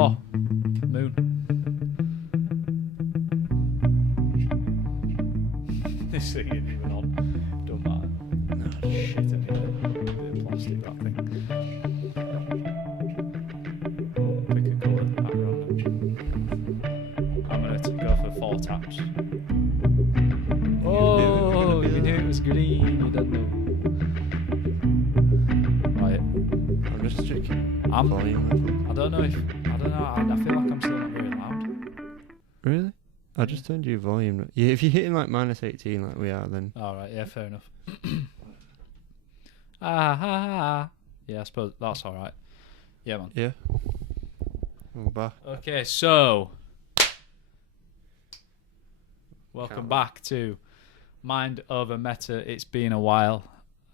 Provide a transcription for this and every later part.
Oh, moon. This thing isn't even on. Don't matter. No, shit, anyway. Bit of plastic, that thing. Pick a colour at random. I'm going to go for 4 taps. Oh, you knew it was green. You don't know. Right. I'm just checking. Volume I don't know. I feel like I'm still not very loud. Really? I just turned your volume. Yeah, if you're hitting like -18 like we are, then... Alright, yeah, fair enough. Yeah, I suppose that's alright. Yeah, man. Yeah. We're back. Okay, so... Welcome back to Mind Over Meta. It's been a while.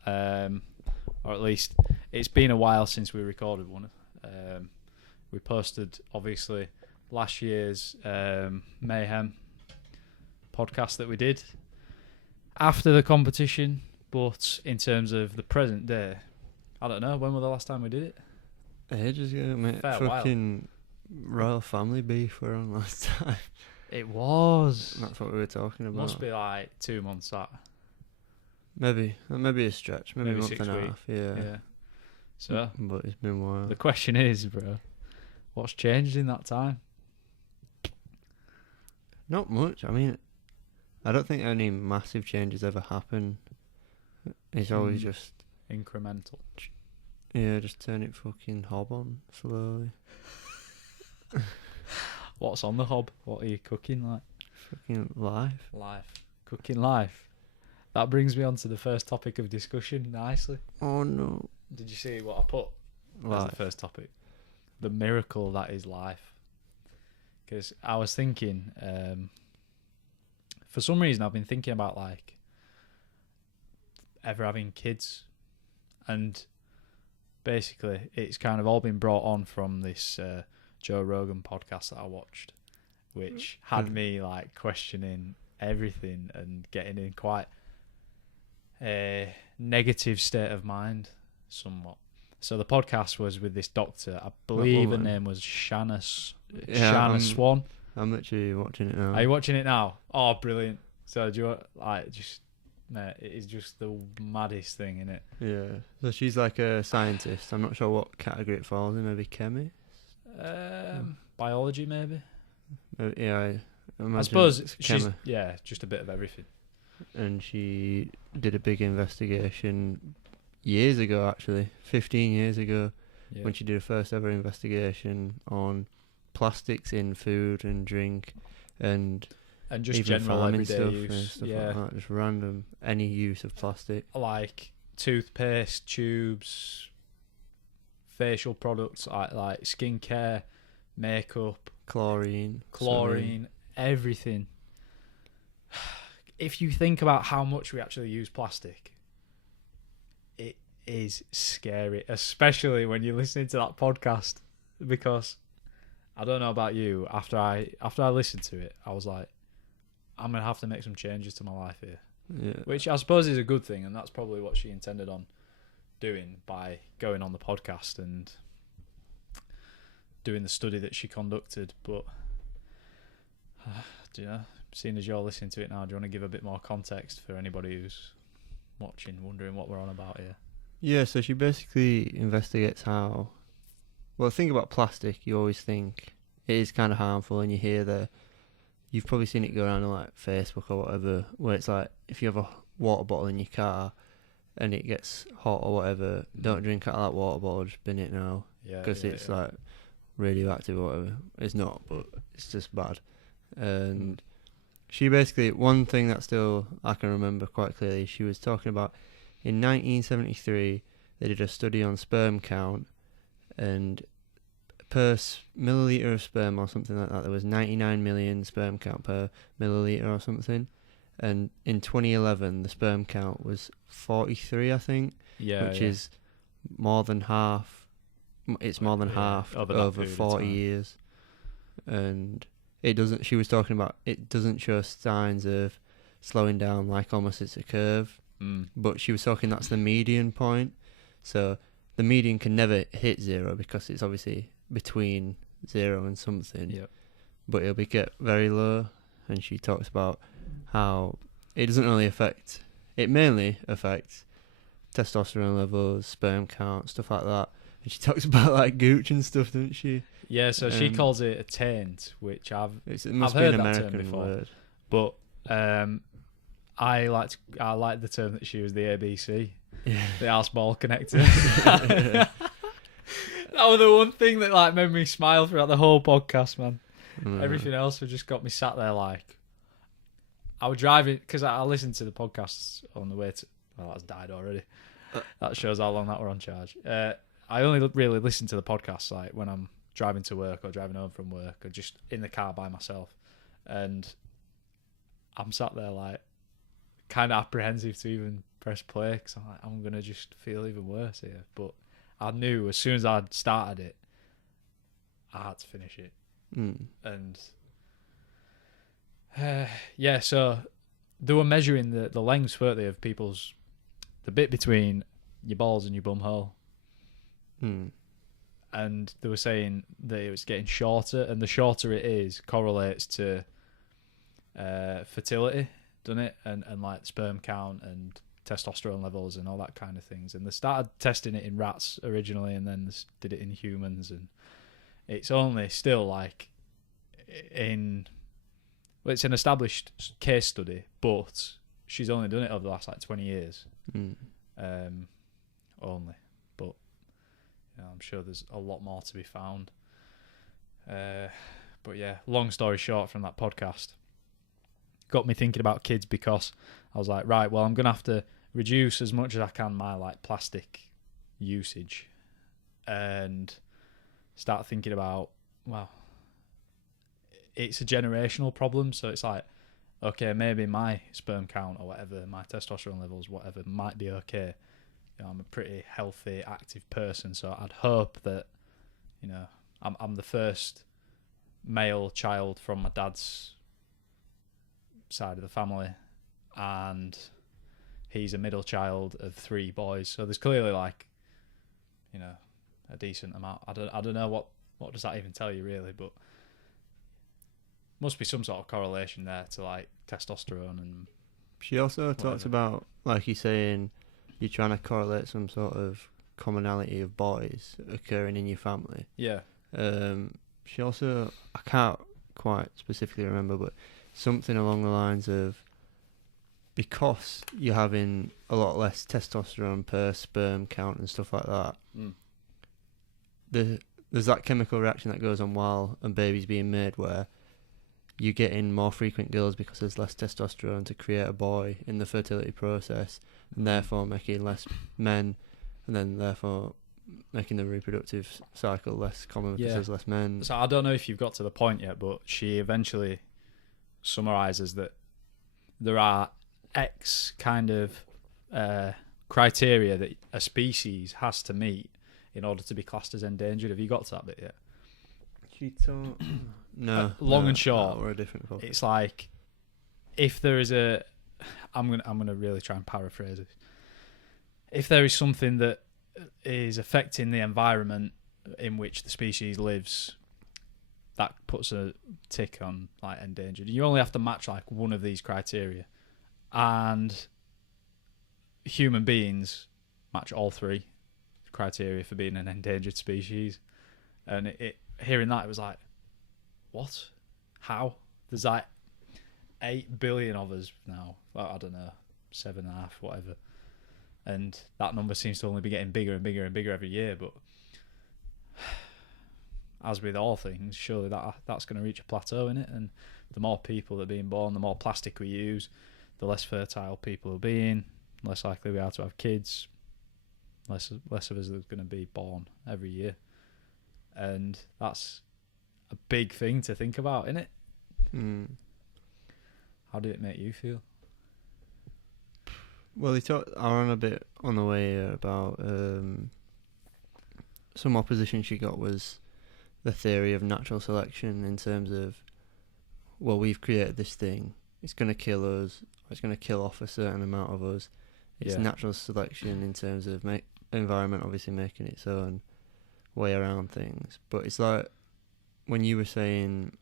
Or at least, it's been a while since we recorded one. We posted, obviously, last year's Mayhem podcast that we did after the competition, but in terms of the present day, I don't know, when was the last time we did it? Ages ago, mate. Fucking royal family beef were on last time. It was. That's what we were talking about. Must be like 2 months that. Maybe a stretch, maybe a month and a half, yeah. So, but it's been a while. The question is, bro, what's changed in that time? Not much. I mean, I don't think any massive changes ever happen. It's always just incremental. Yeah, just turn it fucking hob on slowly. What's on the hob? What are you cooking like? Fucking life. Cooking life. That brings me on to the first topic of discussion nicely. Oh no. Did you see what I put as the first topic? The miracle that is life. Because I was thinking, for some reason I've been thinking about like ever having kids, and basically it's kind of all been brought on from this Joe Rogan podcast that I watched, which had me like questioning everything and getting in quite a negative state of mind somewhat. So the podcast was with this doctor, I believe her name was Shanna Swan. I'm literally watching it now. Are you watching it now? Oh, brilliant. So do you like just mate, it is just the maddest thing, isn't it? Yeah. So she's like a scientist. I'm not sure what category it falls in, maybe chemist? Biology maybe? Yeah, I suppose she's just a bit of everything. And she did a big investigation years ago, actually, 15 years ago, when she did her first ever investigation on plastics in food and drink and just even general everyday stuff use. And stuff like that, just random, any use of plastic. Like toothpaste, tubes, facial products, like skincare, makeup, chlorine, everything. If you think about how much we actually use plastic, it is scary, especially when you're listening to that podcast, because I don't know about you, after I listened to it, I was like, I'm going to have to make some changes to my life here. Yeah. Which I suppose is a good thing, and that's probably what she intended on doing by going on the podcast and doing the study that she conducted. But do you know, seeing as you're listening to it now, do you want to give a bit more context for anybody who's watching, wondering what we're on about here? Yeah, so she basically investigates how... Well, think about plastic, you always think it is kind of harmful, and you hear you've probably seen it go around on like Facebook or whatever, where it's like, if you have a water bottle in your car and it gets hot or whatever, don't drink out of that water bottle, just bin it now, because it's like radioactive or whatever. It's not, but it's just bad. And she basically, one thing that still I can remember quite clearly, she was talking about in 1973 they did a study on sperm count, and per milliliter of sperm or something like that, there was 99 million sperm count per milliliter or something. And in 2011 the sperm count was 43, I think, which is more than half. It's more than half over 40 years. And it doesn't, she was talking about, it doesn't show signs of slowing down, like almost it's a curve. But she was talking that's the median point. So the median can never hit zero because it's obviously between 0 and something. Yep. But it'll be get very low, and she talks about how it doesn't really affect. It mainly affects testosterone levels, sperm count, stuff like that. And she talks about like gooch and stuff, doesn't she? Yeah, so she calls it a taint, which It I've must be heard an that term American before. word. But I like the term that she used, the ABC, the arse ball connector. That was the one thing that like made me smile throughout the whole podcast, man. Everything else had just got me sat there like. I was driving because I listened to the podcasts on the way to. Well, that's died already. That shows how long that we're on charge. I only really listen to the podcasts like when I'm driving to work or driving home from work or just in the car by myself, and I'm sat there like kind of apprehensive to even press play because I'm like, I'm gonna just feel even worse here. But I knew as soon as I'd started it, I had to finish it. And yeah, so they were measuring the lengths, weren't they, of the bit between your balls and your bum hole. And they were saying that it was getting shorter, and the shorter it is correlates to fertility, doesn't it? And like sperm count and testosterone levels and all that kind of things. And they started testing it in rats originally, and then they did it in humans, and it's only still like it's an established case study, but she's only done it over the last like 20 years. Only. But I'm sure there's a lot more to be found. But yeah, long story short from that podcast, got me thinking about kids because I was like, right, well, I'm going to have to reduce as much as I can my like plastic usage and start thinking about, well, it's a generational problem. So it's like, okay, maybe my sperm count or whatever, my testosterone levels, whatever, might be okay. I'm a pretty healthy, active person, so I'd hope that, I'm the first male child from my dad's side of the family, and he's a middle child of 3 boys. So there's clearly like, a decent amount. I don't know what does that even tell you really, but must be some sort of correlation there to like testosterone. And she also talks about, like you're saying, you're trying to correlate some sort of commonality of boys occurring in your family. Yeah. She also, I can't quite specifically remember, but something along the lines of, because you're having a lot less testosterone per sperm count and stuff like that, there's that chemical reaction that goes on while a baby's being made where you're getting more frequent girls because there's less testosterone to create a boy in the fertility process, and therefore making less men, and then therefore making the reproductive cycle less common because there's less men. So I don't know if you've got to the point yet, but she eventually summarises that there are X kind of criteria that a species has to meet in order to be classed as endangered. Have you got to that bit yet? She taught... No. Long and short, we're a different focus. It's like, if there is I'm gonna really try and paraphrase it. If there is something that is affecting the environment in which the species lives, that puts a tick on like endangered. You only have to match like one of these criteria, and human beings match all 3 criteria for being an endangered species. And hearing that, it was like, what? How? There's like 8 billion of us now. Well, I don't know, 7.5, whatever. And that number seems to only be getting bigger and bigger and bigger every year. But as with all things, surely that's going to reach a plateau in it. And the more people that are being born, the more plastic we use, the less fertile people are being, less likely we are to have kids, less of us are going to be born every year. And that's a big thing to think about, isn't it? How did it make you feel? Well, they talked on a bit on the way about some opposition she got was the theory of natural selection in terms of, well, we've created this thing, it's going to kill us, it's going to kill off a certain amount of us. It's natural selection in terms of environment obviously making its own way around things. But it's like, when you were saying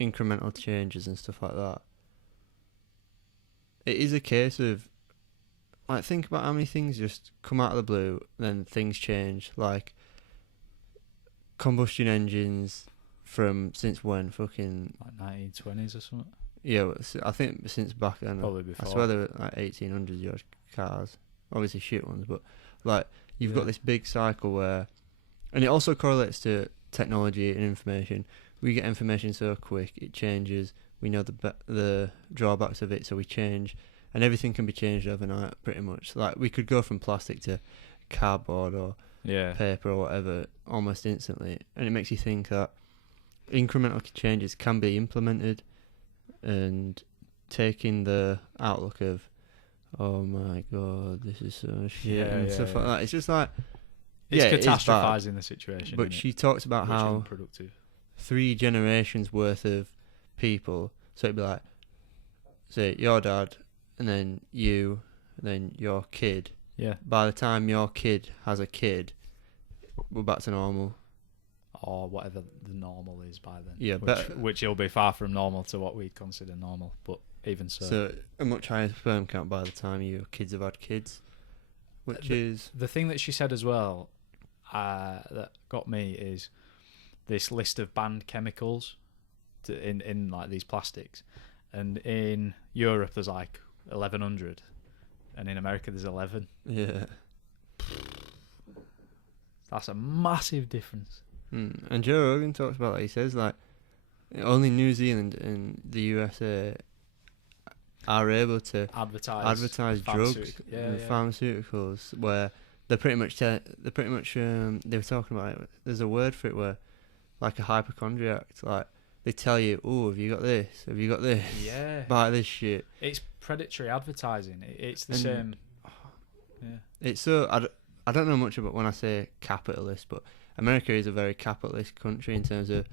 incremental changes and stuff like that, it is a case of, like, think about how many things just come out of the blue, then things change. Like, combustion engines from since when? Fucking... Like 1920s or something? Yeah, I think since back then. Probably before. I swear they were like 1800s cars. Obviously shit ones, but like you've got this big cycle where... And it also correlates to technology and information. We get information so quick, it changes. We know the drawbacks of it, so we change. And everything can be changed overnight, pretty much. Like, we could go from plastic to cardboard or paper or whatever almost instantly. And it makes you think that incremental changes can be implemented, and taking the outlook of, oh my god, this is so shit and stuff like that. It's just like... It's catastrophizing catastrophizing the situation. But she talks about how 3 generations worth of people, so it'd be like, say, your dad, and then you, and then your kid. Yeah. By the time your kid has a kid, we're back to normal. Or whatever the normal is by then. Yeah, which will be far from normal to what we'd consider normal, but even so. So a much higher sperm count by the time your kids have had kids, which is... The thing that she said as well, that got me, is this list of banned chemicals in like these plastics. And in Europe there's like 1,100, and in America there's 11. Yeah. That's a massive difference. And Joe Rogan talks about that. He says, like, only New Zealand and the USA are able to advertise drugs and pharmaceuticals, where they're pretty much they were talking about it. There's a word for it, where, like, a hypochondriac, like, they tell you, oh, have you got this? Have you got this? Yeah. Buy this shit. It's predatory advertising. It's the same. Yeah. It's so... I don't know much about when I say capitalist, but America is a very capitalist country in terms of...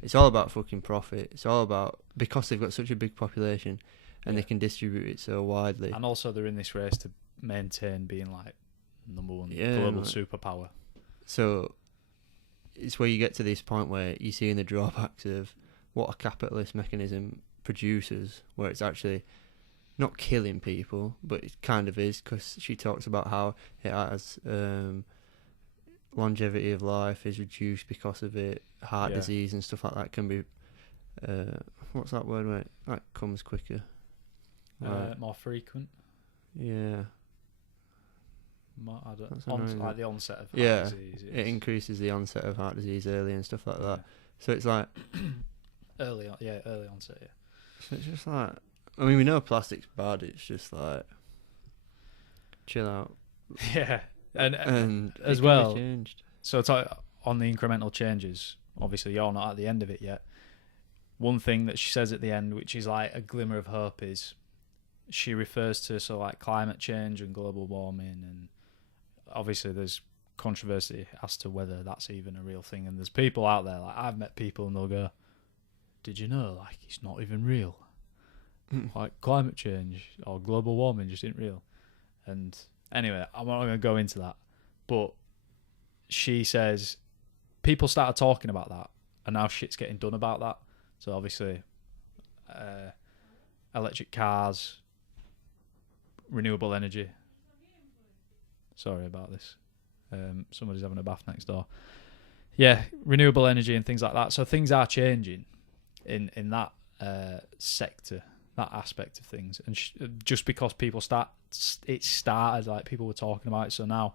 It's all about fucking profit. It's all about... Because they've got such a big population and they can distribute it so widely. And also they're in this race to maintain being, like, number one global superpower. So it's where you get to this point where you're seeing the drawbacks of what a capitalist mechanism produces, where it's actually not killing people, but it kind of is, because she talks about how it has longevity of life is reduced because of it, heart disease and stuff like that can be what's that word where it like comes quicker, more frequent. Yeah. Like the onset of heart disease. It increases the onset of heart disease early and stuff like that. So it's like early onset. Yeah. So it's just like, I mean, we know plastic's bad. It's just like, chill out. Yeah, and as well. So on the incremental changes, obviously you're not at the end of it yet. One thing that she says at the end, which is like a glimmer of hope, is she refers to like climate change and global warming, and obviously there's controversy as to whether that's even a real thing. And there's people out there, like I've met people, and they'll go, "Did you know, like, it's not even real? Like climate change or global warming just isn't real." And anyway, I'm not going to go into that, but she says people started talking about that, and now shit's getting done about that. So obviously, electric cars, renewable energy. Sorry about this. Somebody's having a bath next door. Yeah, renewable energy and things like that. So things are changing in that sector, that aspect of things. And just because people started, like, people were talking about it, so now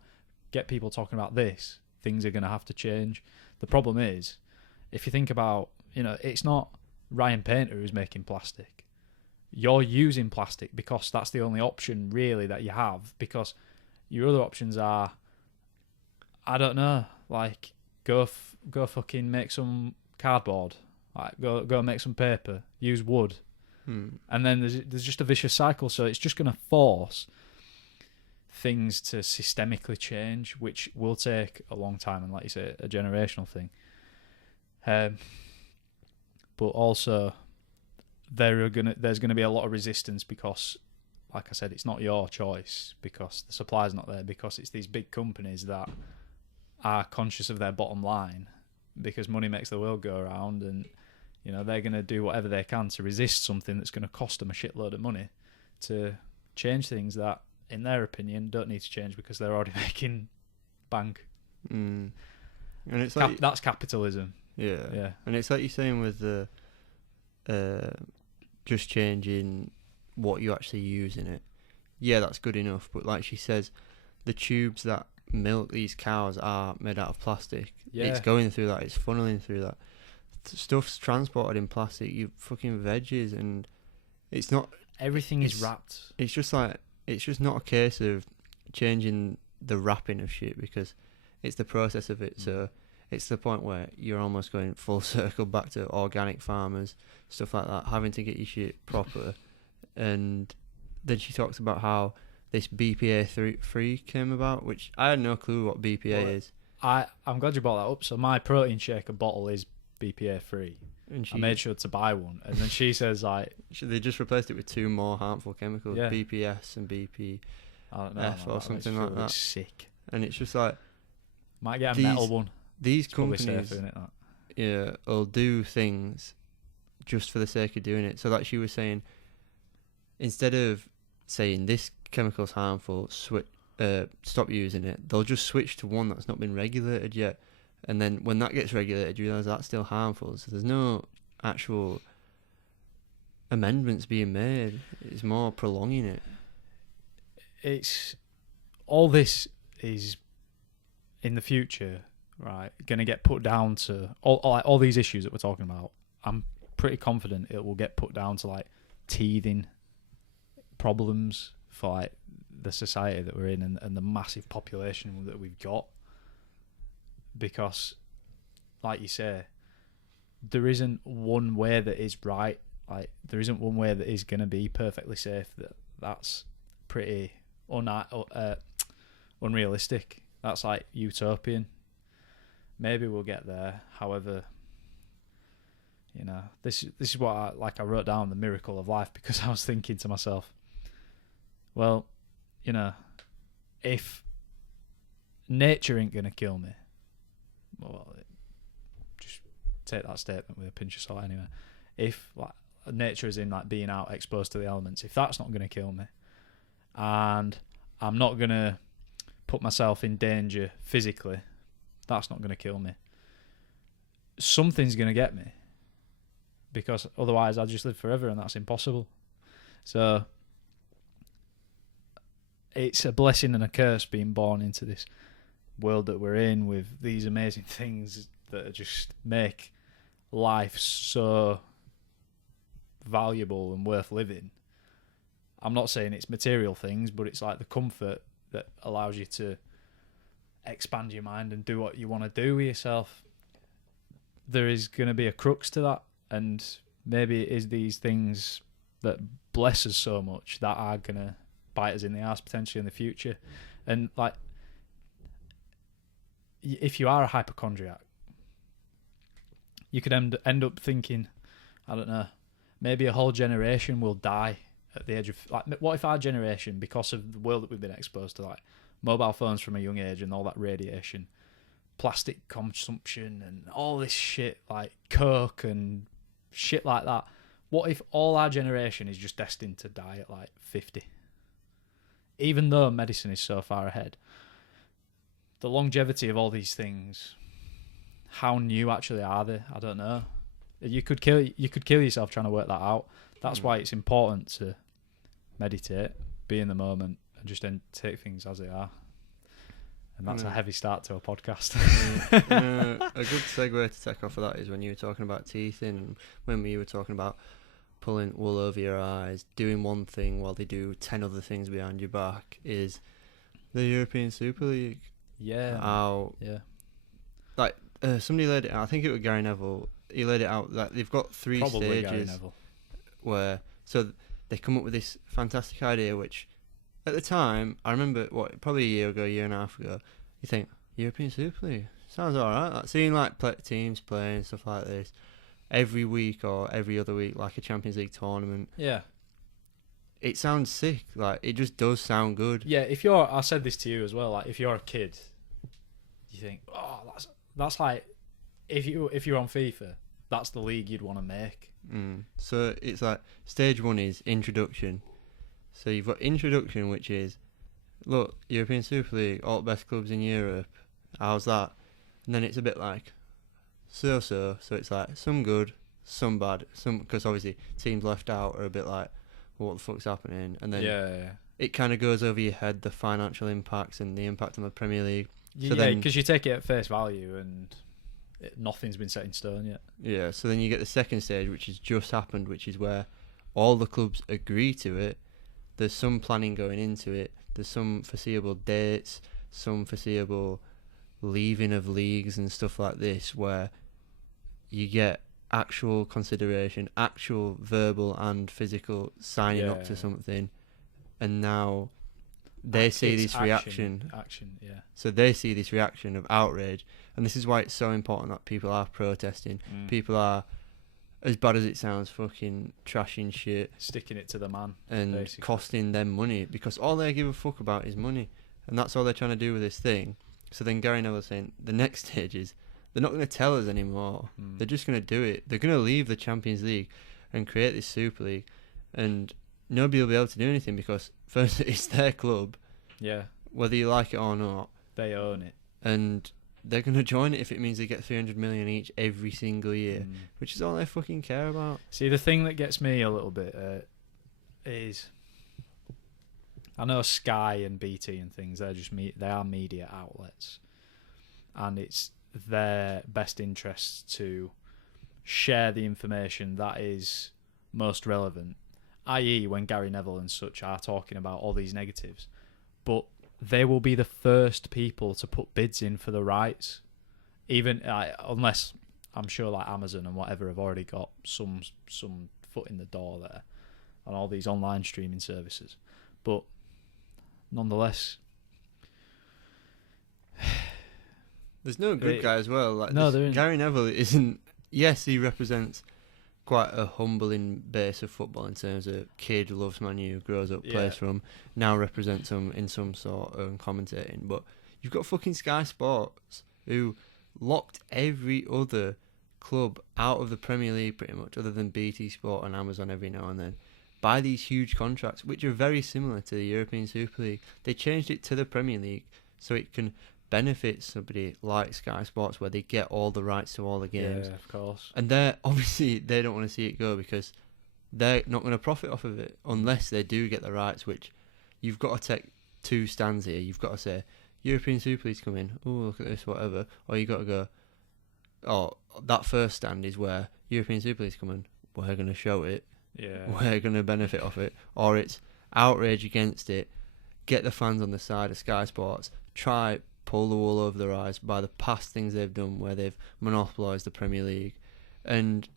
get people talking about this, things are going to have to change. The problem is, if you think about, it's not Ryan Painter who's making plastic. You're using plastic because that's the only option really that you have, because your other options are, I don't know, like go fucking make some cardboard, like go make some paper, use wood, and then there's just a vicious cycle. So it's just going to force things to systemically change, which will take a long time, and like you say, a generational thing. But also there's going to be a lot of resistance because, like I said, it's not your choice, because the supply's not there, because it's these big companies that are conscious of their bottom line because money makes the world go around, and you know they're going to do whatever they can to resist something that's going to cost them a shitload of money to change things that, in their opinion, don't need to change because they're already making bank. And it's like that's capitalism. Yeah. And it's like you're saying with the just changing what you actually use in it. Yeah, that's good enough. But like she says, the tubes that milk these cows are made out of plastic. Yeah. It's going through that. It's funneling through that. Stuff's transported in plastic. You fucking veggies, and it's not. Everything is wrapped. It's just not a case of changing the wrapping of shit, because it's the process of it. So it's the point where you're almost going full circle back to organic farmers, stuff like that, having to get your shit proper. And then she talks about how this BPA free came about, which I had no clue what BPA is. I'm glad you brought that up. So my protein shaker bottle is BPA free. And I made sure to buy one. And then she says, like... They just replaced it with 2 more harmful chemicals, yeah. BPS and BPF or something like that. Sick. And it's just like... Might get a metal one. These it's companies... safer, isn't it, that? Yeah, will do things just for the sake of doing it. So like she was saying, instead of saying this chemical's harmful, stop using it, they'll just switch to one that's not been regulated yet. And then when that gets regulated, you realise that's still harmful. So there's no actual amendments being made. It's more prolonging it. It's... All this is, in the future, right, going to get put down to... All these issues that we're talking about, I'm pretty confident it will get put down to, like, teething problems for, like, the society that we're in and the massive population that we've got. Because, like you say, there isn't one way that is right. Like, there isn't one way that is going to be perfectly safe. That's pretty unrealistic. That's like utopian. Maybe we'll get there. However, you know, this is what I wrote down, the miracle of life, because I was thinking to myself, well, you know, if nature ain't going to kill me, well, just take that statement with a pinch of salt anyway. If like nature is in like being out exposed to the elements, if that's not going to kill me, and I'm not going to put myself in danger physically, that's not going to kill me. Something's going to get me, because otherwise I'll just live forever, and that's impossible. So it's a blessing and a curse being born into this world that we're in, with these amazing things that just make life so valuable and worth living. I'm not saying it's material things, but it's like the comfort that allows you to expand your mind and do what you want to do with yourself. There is going to be a crux to that, and maybe it is these things that bless us so much that are going to bite us in the arse potentially in the future. And like, if you are a hypochondriac, you could end up thinking, I don't know, maybe a whole generation will die at the age of... Like, what if our generation, because of the world that we've been exposed to, like mobile phones from a young age and all that radiation, plastic consumption and all this shit, like coke and shit like that, what if all our generation is just destined to die at like 50? Even though medicine is so far ahead, the longevity of all these things, how new actually are they? I don't know. You could kill yourself trying to work that out. That's why it's important to meditate, be in the moment, and just then take things as they are. And that's a heavy start to a podcast. A good segue to take off of that is when you were talking about teeth, and when you were talking about pulling wool over your eyes, doing one thing while they do 10 other things behind your back, is the European Super League. Yeah. Yeah. Like, somebody laid it out, I think it was Gary Neville, he laid it out that they've got 3 Probably stages Gary Neville. where, so they come up with this fantastic idea, which at the time, I remember, probably a year and a half ago, you think, European Super League, sounds alright. Like, seeing like teams playing, stuff like this, every week or every other week, like a Champions League tournament. Yeah. It sounds sick. Like, it just does sound good. Yeah, I said this to you as well, like if you're a kid, you think, oh, that's like if you're on FIFA, that's the league you'd want to make. So it's like stage 1 is introduction. So you've got introduction, which is, look, European Super League, all the best clubs in Europe. How's that? And then it's a bit like so. So it's like some good, some bad, some, because obviously teams left out are a bit like, well, what the fuck's happening? And then it kind of goes over your head, the financial impacts and the impact on the Premier League. So because you take it at face value and nothing's been set in stone yet. Yeah, so then you get the second stage, which has just happened, which is where all the clubs agree to it. There's some planning going into it. There's some foreseeable dates, some foreseeable leaving of leagues and stuff like this, where you get actual consideration, actual verbal and physical signing up to something. And now they see this reaction. So they see this reaction of outrage. And this is why it's so important that people are protesting. People are, as bad as it sounds, fucking trashing shit. Sticking it to the man. And basically costing them money. Because all they give a fuck about is money. And that's all they're trying to do with this thing. So then Gary Neville's saying, the next stage is, they're not going to tell us anymore. They're just going to do it. They're going to leave the Champions League and create this Super League. And nobody will be able to do anything because, first, it's their club. Yeah. Whether you like it or not. They own it. And they're going to join it if it means they get 300 million each every single year, which is all they fucking care about. See, the thing that gets me a little bit is, I know Sky and BT and things, they're just they are media outlets, and it's their best interests to share the information that is most relevant, i.e. when Gary Neville and such are talking about all these negatives, but they will be the first people to put bids in for the rights, even unless I'm sure like Amazon and whatever have already got some foot in the door there on all these online streaming services. But nonetheless, there's no good guy as well. Like, no, Gary Neville isn't. Yes, he represents quite a humbling base of football in terms of kid loves Man U, grows up, plays for him, now represents them in some sort of commentating. But you've got fucking Sky Sports who locked every other club out of the Premier League pretty much, other than BT Sport and Amazon every now and then, by these huge contracts, which are very similar to the European Super League. They changed it to the Premier League so it can benefit somebody like Sky Sports, where they get all the rights to all the games. Yeah, of course. And obviously they don't want to see it go because they're not going to profit off of it unless they do get the rights, which you've got to take two stands here. You've got to say, European Super League's coming, oh, look at this, whatever. Or you've got to go, oh, that first stand is where European Super League's coming, we're going to show it. Yeah. We're going to benefit off it. Or it's outrage against it, get the fans on the side of Sky Sports, try pull the wool over their eyes by the past things they've done where they've monopolised the Premier League. And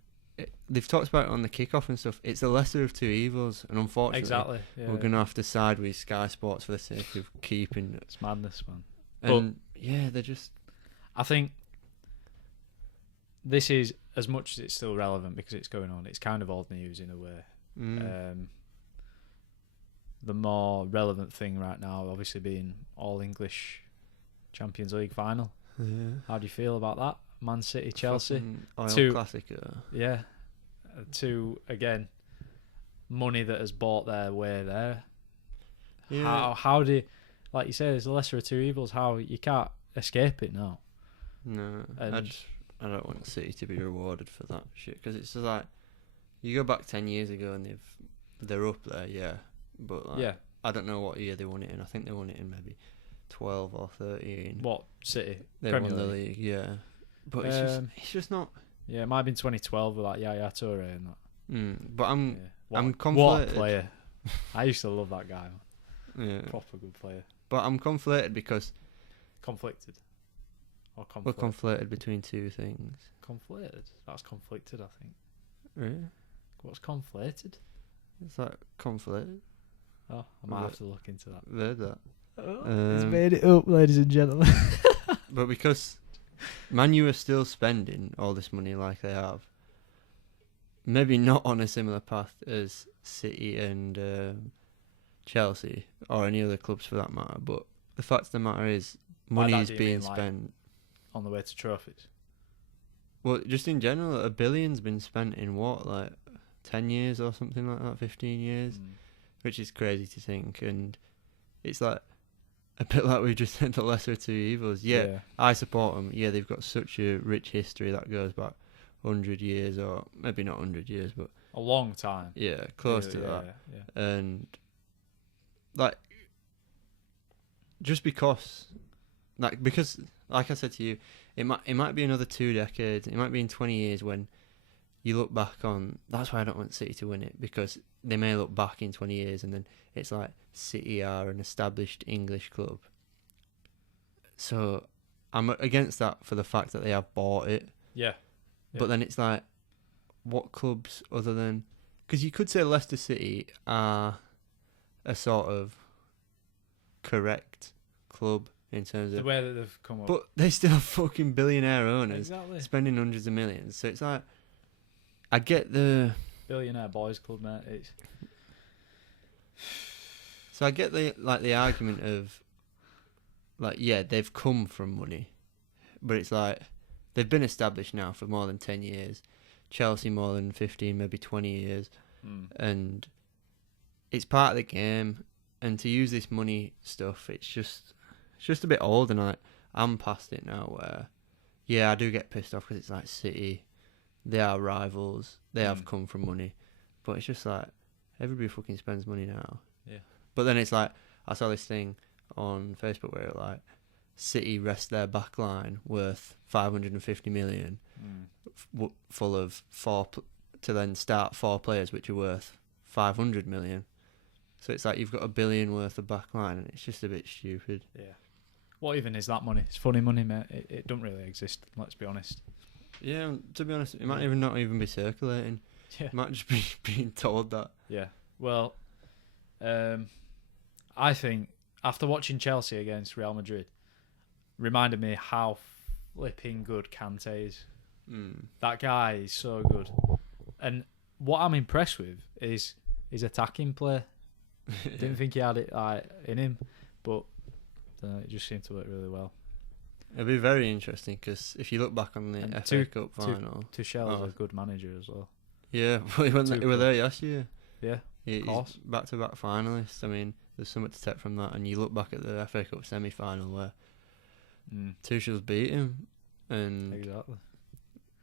they've talked about it on the kickoff and stuff. It's the lesser of two evils, and unfortunately we're going to have to side with Sky Sports for the sake of keeping it. It's madness, man. And they're just... I think this is, as much as it's still relevant because it's going on, it's kind of old news in a way. The more relevant thing right now obviously being all English Champions League final. Yeah. How do you feel about that? Man City, Chelsea. Oil Classic. Yeah. To, again, money that has bought their way there. Yeah. How do you, like you say, there's the lesser of two evils. How you can't escape it now. No. I don't want City to be rewarded for that shit, because it's just like, you go back 10 years ago and they're up there, yeah. But like, I don't know what year they won it in. I think they won it in maybe 12 or 13. What, City? They Premier won the League? league, yeah. But it's just not. Yeah, it might have been 2012 with like Yaya Toure and that. But I'm conflicted. What a player! I used to love that guy. Man. Yeah, Proper good player. But I'm conflicted because Conflicted. Or we're conflicted between two things. Conflated. That's conflicted, I think. Really? What's conflated? It's like conflicted. Oh, I might have to look into that. Heard that. He's made it up, ladies and gentlemen. But because Man U are still spending all this money like they have, maybe not on a similar path as City and Chelsea or any other clubs for that matter, but the fact of the matter is money is being spent on the way to trophies. Well, just in general, $1 billion's been spent in what, like 10 years or something like that, 15 years, which is crazy to think. And it's like a bit like we just said, the lesser of two evils. Yeah, I support them. Yeah, they've got such a rich history that goes back 100 years, or maybe not 100 years, but a long time. Yeah, close to that. Yeah. And like, just because, like I said to you, it might be another 2 decades. It might be in 20 years when you look back on. That's why I don't want City to win it, because they may look back in 20 years and then it's like City are an established English club. So I'm against that for the fact that they have bought it. Yeah. But then it's like, what clubs other than... Because you could say Leicester City are a sort of correct club in terms of... The way that they've come up. But they're still fucking billionaire owners. Exactly. Spending hundreds of millions. So it's like... I get the... Billionaire boys club, mate. It's... So I get the argument of... Like, yeah, they've come from money. But it's like... They've been established now for more than 10 years. Chelsea more than 15, maybe 20 years. And it's part of the game. And to use this money stuff, it's just a bit old. And I'm past it now where, yeah, I do get pissed off because it's like City. They are rivals. They have come from money. But it's just like, everybody fucking spends money now. Yeah. But then it's like, I saw this thing on Facebook where it like, City rest their back line worth 550 million, full of to then start 4 players which are worth 500 million. So it's like you've got $1 billion worth of back line, and it's just a bit stupid. Yeah. What even is that money? It's funny money, mate. It don't really exist. Let's be honest. Yeah, to be honest, it might not even be circulating. Yeah. It might just be being told that. Yeah. Well, I think after watching Chelsea against Real Madrid, reminded me how flipping good Kante is. That guy is so good. And what I'm impressed with is his attacking play. Didn't think he had it in him, but it just seemed to work really well. It'll be very interesting because if you look back on the FA Cup final... Tuchel's a good manager as well. Yeah, well, he were there last year. Yeah, of course. He's back-to-back finalists. I mean, there's something to take from that. And you look back at the FA Cup semi-final where Tuchel's beat him, and exactly.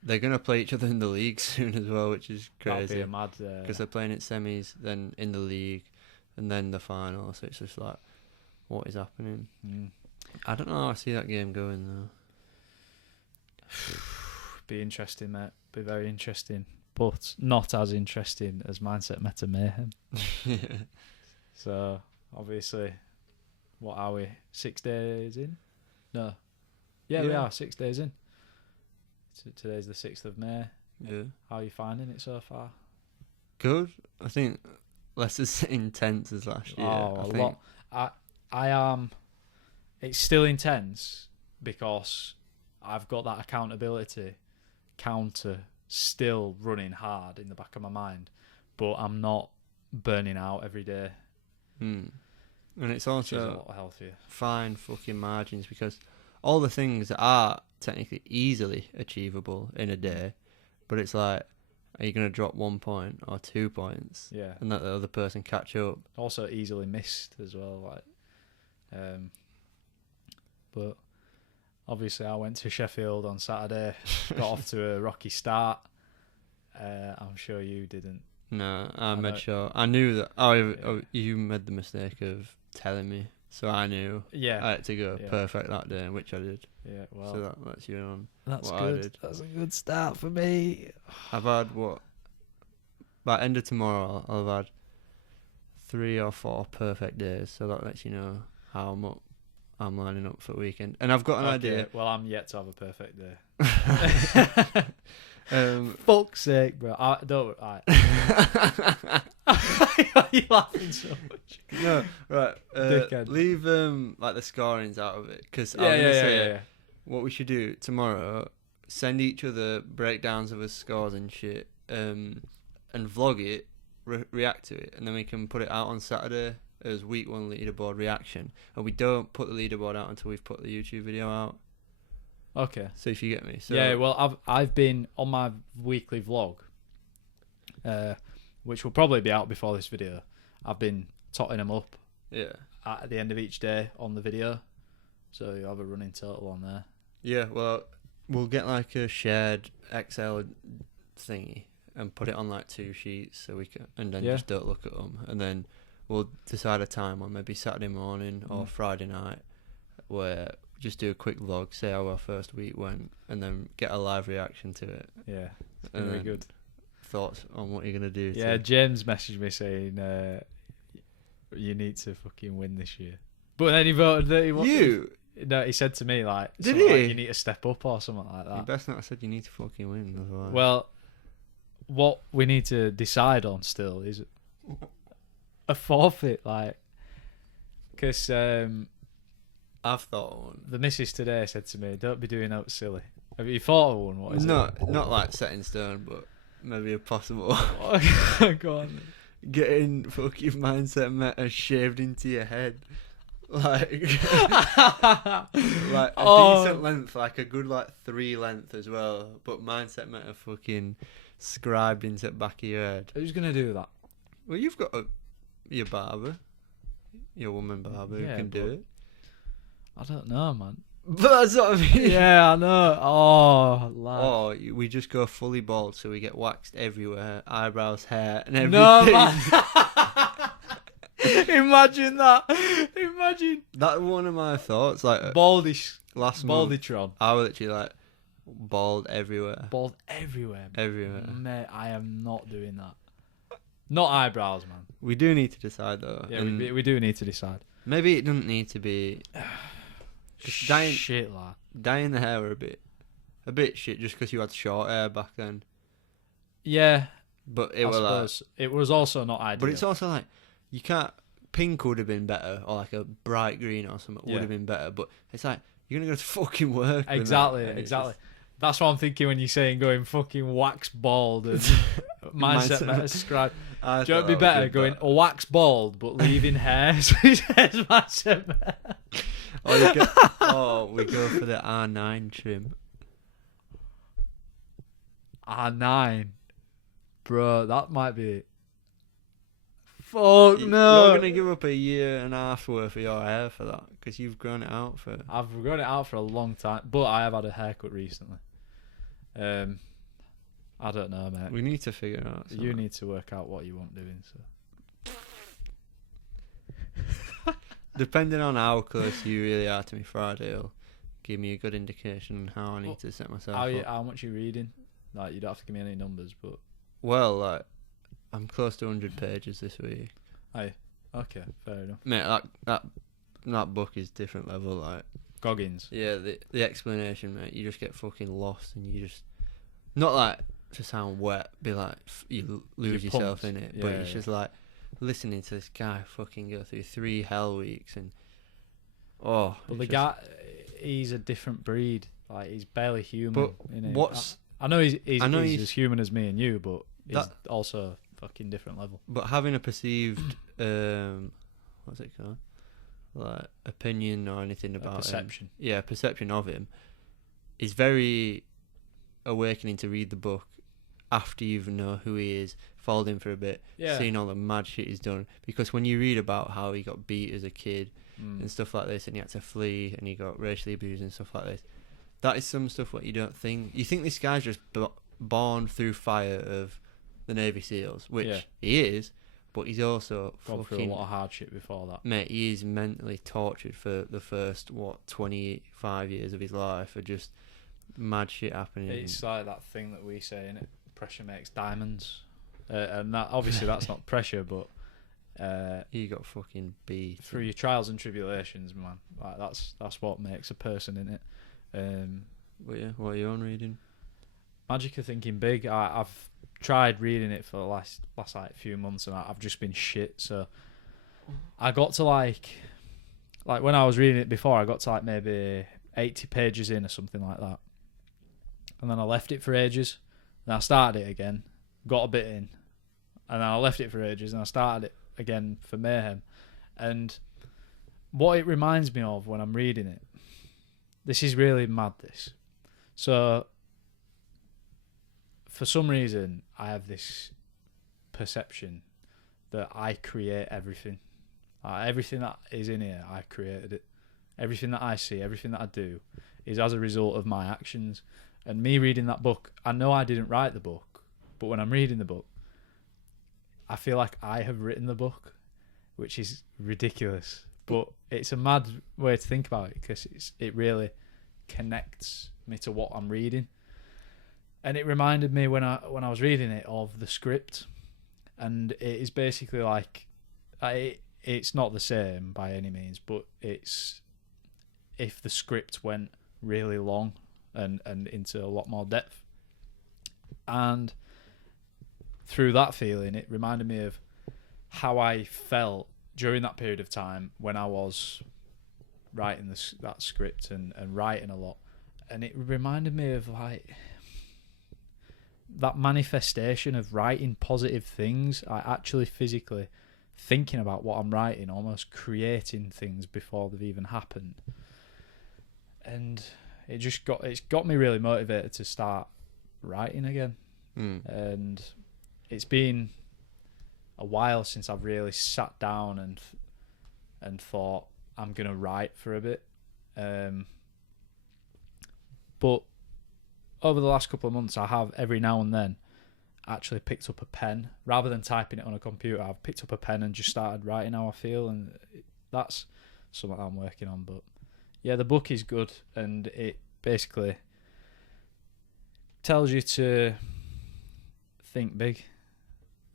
They're going to play each other in the league soon as well, which is crazy. That'd be a mad... Because they're playing at semis, then in the league, and then the final. So it's just like, what is happening? I don't know how I see that game going, though. Be interesting, mate. Be very interesting. But not as interesting as Mindset Meta Mayhem. Yeah. So, obviously, what are we? 6 days in? No. Yeah, we are 6 days in. Today's the 6th of May. Yeah. How are you finding it so far? Good. I think less as intense as last year. Oh, a lot. I am... It's still intense because I've got that accountability counter still running hard in the back of my mind, but I'm not burning out every day. And it's also a lot healthier. Fine fucking margins, because all the things are technically easily achievable in a day, but it's like, are you going to drop 1 point or 2 points? Yeah. And let the other person catch up? Also easily missed as well. But obviously I went to Sheffield on Saturday, got off to a rocky start. I'm sure you didn't. No, I made sure. I knew that. You made the mistake of telling me, so I knew. Yeah. I had to go perfect that day, which I did. Yeah, well. So that lets you on. That's what good. I did. That's a good start for me. I've had by end of tomorrow, I'll have had 3 or 4 perfect days. So that lets you know how much I'm lining up for the weekend. And I've got an idea. Well, I'm yet to have a perfect day. Fuck's sake, bro. Don't. Right. Why are you laughing so much? No, right. Leave like the scorings out of it, because I'm gonna say what we should do tomorrow. Send each other breakdowns of our scores and shit, and vlog it, react to it, and then we can put it out on Saturday as week 1 leaderboard reaction. And we don't put the leaderboard out until we've put the YouTube video out. Okay. So if you get me. So Yeah, well, I've been on my weekly vlog, which will probably be out before this video. I've been totting them up yeah. at the end of each day on the video, so you have a running total on there. Yeah, well, we'll get like a shared Excel thingy and put it on like 2 sheets so we can, and then just don't look at them, and then we'll decide a time on maybe Saturday morning or Friday night where just do a quick vlog, say how our first week went, and then get a live reaction to it. Yeah, it's and very good. Thoughts on what you're gonna do. Yeah, James messaged me saying you need to fucking win this year, but then he voted that he wanted. No, he said to me like, did he? Like, you need to step up or something like that. You best not have said you need to fucking win. Otherwise. Well, what we need to decide on still is a forfeit, like, because I've thought of one. the missus today said to me, "Don't be doing that silly." Have you thought of one? What is it? Not like set in stone, but maybe a possible. Go on. Getting fucking mindset meta shaved into your head. Like a decent length, like a good like 3 length as well, but mindset meta fucking scribed into the back of your head. Who's gonna do that? Well, you've got your barber, your woman barber who can do it. I don't know, man. But that's what I mean. Yeah, I know. Oh, lad. Or we just go fully bald, so we get waxed everywhere, eyebrows, hair, and everything. No, man. Imagine that. Imagine. That's one of my thoughts. Like Last month, Baldytron. I was literally like bald everywhere. Bald everywhere. Everywhere. Mate, I am not doing that. Not eyebrows, man. We do need to decide though. Yeah, we do need to decide. Maybe it doesn't need to be. Shit, lad. Dyeing the hair were a bit shit just because you had short hair back then. Yeah, but it was also not ideal. But it's also like you can't. Pink would have been better, or like a bright green or something would have been better. But it's like you're gonna go to fucking work. Exactly. That's what I'm thinking when you're saying going fucking wax bald and mindset meta scribe. Do you know it'd be better going wax bald but leaving hair? So his hair's mindset meta. We go for the R9 trim. R9, bro, that might be. Fuck no! You're gonna give up 1.5 years worth of your hair for that because you've grown it out for. I've grown it out for a long time, but I have had a haircut recently. I don't know, mate. We need to figure it out. You need to work out what you want doing. So, depending on how close you really are to me Friday, it'll give me a good indication on how I need to set myself up. How much are you reading? Like, you don't have to give me any numbers, but like. I'm close to 100 pages this week. Aye. Okay, fair enough. Mate, that book is different level, like Goggins. Yeah, the explanation, mate. You just get fucking lost, and you just not like to sound wet, be like you lose yourself in it. Yeah, but it's just like listening to this guy fucking go through 3 hell weeks, and but the guy, he's a different breed. Like he's barely human. But I know he's as human as me and you, but he's also fucking different level. But having a perceived what's it called, like opinion or anything about perception perception of him is very awakening to read the book after you know who he is, followed him for a bit, seeing all the mad shit he's done. Because when you read about how he got beat as a kid and stuff like this, and he had to flee and he got racially abused and stuff like this, that is some stuff what you don't think. You think this guy's just born through fire of the Navy SEALs, which he is, but he's also gone through a lot of hardship before that. Mate, he is mentally tortured for the first 25 years of his life, of just mad shit happening. It's like that thing that we say, innit? Pressure makes diamonds, and that obviously that's not pressure, but he got fucking beat through your trials and tribulations, man. Like that's what makes a person, innit? What are you on reading? Magic of Thinking Big. I've tried reading it for the last like few months, and I've just been shit. So I got to like when I was reading it before, I got to like maybe 80 pages in or something like that, and then I left it for ages. Then I started it again, got a bit in, and then I left it for ages, and I started it again for Mayhem. And what it reminds me of when I'm reading it, this is really mad. This So, for some reason, I have this perception that I create everything. Everything that is in here, I created it. Everything that I see, everything that I do, is as a result of my actions. And me reading that book, I know I didn't write the book, but when I'm reading the book, I feel like I have written the book, which is ridiculous. But it's a mad way to think about it, because it really connects me to what I'm reading. And it reminded me when I was reading it of the script, and it is basically like, it's not the same by any means, but it's if the script went really long and into a lot more depth. And through that feeling, it reminded me of how I felt during that period of time when I was writing that script and writing a lot. And it reminded me of like that manifestation of writing positive things. I actually physically thinking about what I'm writing, almost creating things before they've even happened. And it's got me really motivated to start writing again. And it's been a while since I've really sat down and thought I'm gonna write for a bit. But over the last couple of months, I have every now and then actually picked up a pen rather than typing it on a computer. I've picked up a pen and just started writing how I feel, and that's something I'm working on. But yeah, the book is good, and it basically tells you to think big.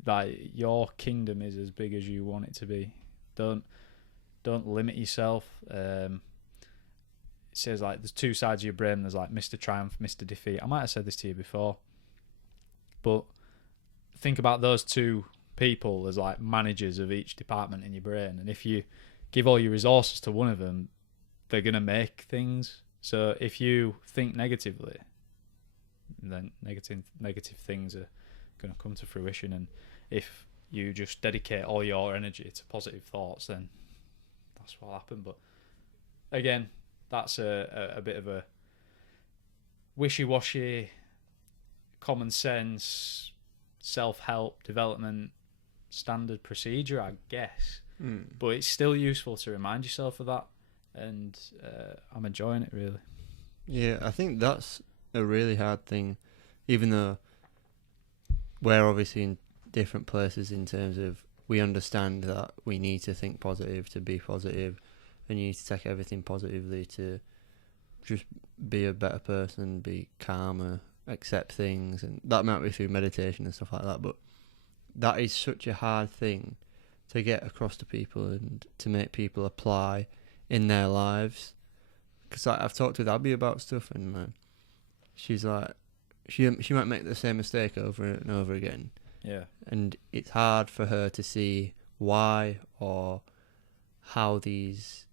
Like, your kingdom is as big as you want it to be. Don't limit yourself. It says like there's two sides of your brain. There's like Mr. Triumph, Mr. Defeat. I might have said this to you before, but think about those two people as like managers of each department in your brain. And if you give all your resources to one of them, they're gonna make things. So if you think negatively, then negative things are gonna come to fruition. And if you just dedicate all your energy to positive thoughts, then that's what'll happen. But again, that's a bit of a wishy-washy, common sense, self-help, development, standard procedure, I guess. But it's still useful to remind yourself of that, and I'm enjoying it, really. Yeah, I think that's a really hard thing, even though we're obviously in different places in terms of we understand that we need to think positive to be positive, and you need to take everything positively to just be a better person, be calmer, accept things, and that might be through meditation and stuff like that. But that is such a hard thing to get across to people and to make people apply in their lives. Because I've talked with Abby about stuff, and she's like, she might make the same mistake over and over again. Yeah. And it's hard for her to see why or how these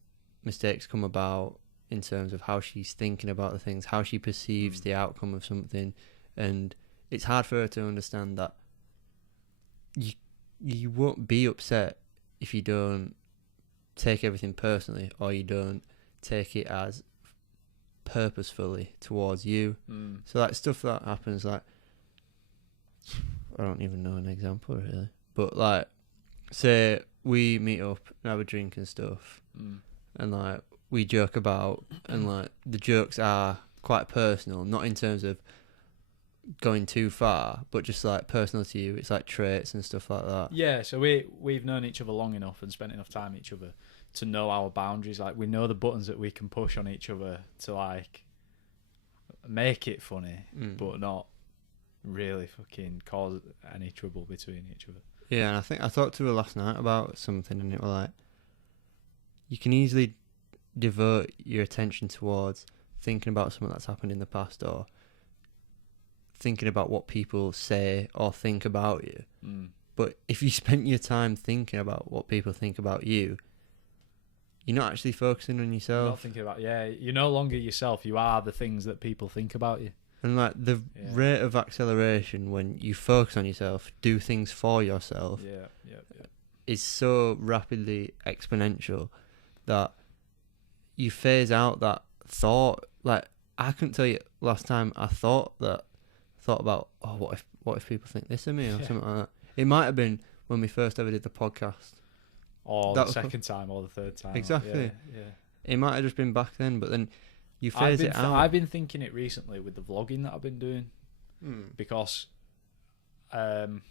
mistakes come about in terms of how she's thinking about the things, how she perceives the outcome of something. And it's hard for her to understand that you won't be upset if you don't take everything personally, or you don't take it as purposefully towards you. So like stuff that happens, like, I don't even know an example really, but like, say we meet up and have a drink and stuff, and like we joke about, and like the jokes are quite personal, not in terms of going too far, but just like personal to you. It's like traits and stuff like that. Yeah, so we've known each other long enough and spent enough time with each other to know our boundaries. Like, we know the buttons that we can push on each other to like make it funny, but not really fucking cause any trouble between each other. Yeah, and I think I talked to her last night about something, and it was like, you can easily divert your attention towards thinking about something that's happened in the past, or thinking about what people say or think about you. But if you spent your time thinking about what people think about you, you're not actually focusing on yourself. You're not thinking about, you're no longer yourself. You are the things that people think about you. And like the rate of acceleration when you focus on yourself, do things for yourself, is so rapidly exponential that you phase out that thought. Like, I couldn't tell you last time I thought about, oh, what if people think this of me or something like that. It might have been when we first ever did the podcast. Or the second time or the third time. Exactly. Yeah. It might have just been back then, but then you phase it out. I've been thinking it recently with the vlogging that I've been doing. Because, I've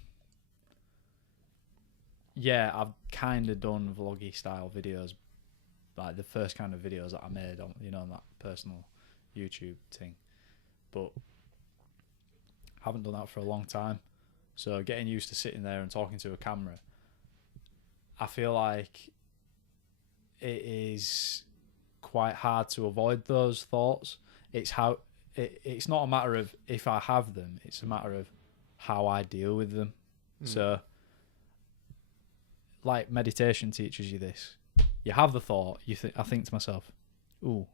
kind of done vloggy style videos, like the first kind of videos that I made on, on that personal YouTube thing. But haven't done that for a long time. So getting used to sitting there and talking to a camera, I feel like it is quite hard to avoid those thoughts. It's not a matter of if I have them, it's a matter of how I deal with them. So, like meditation teaches you this. You have the thought, I think to myself, ooh,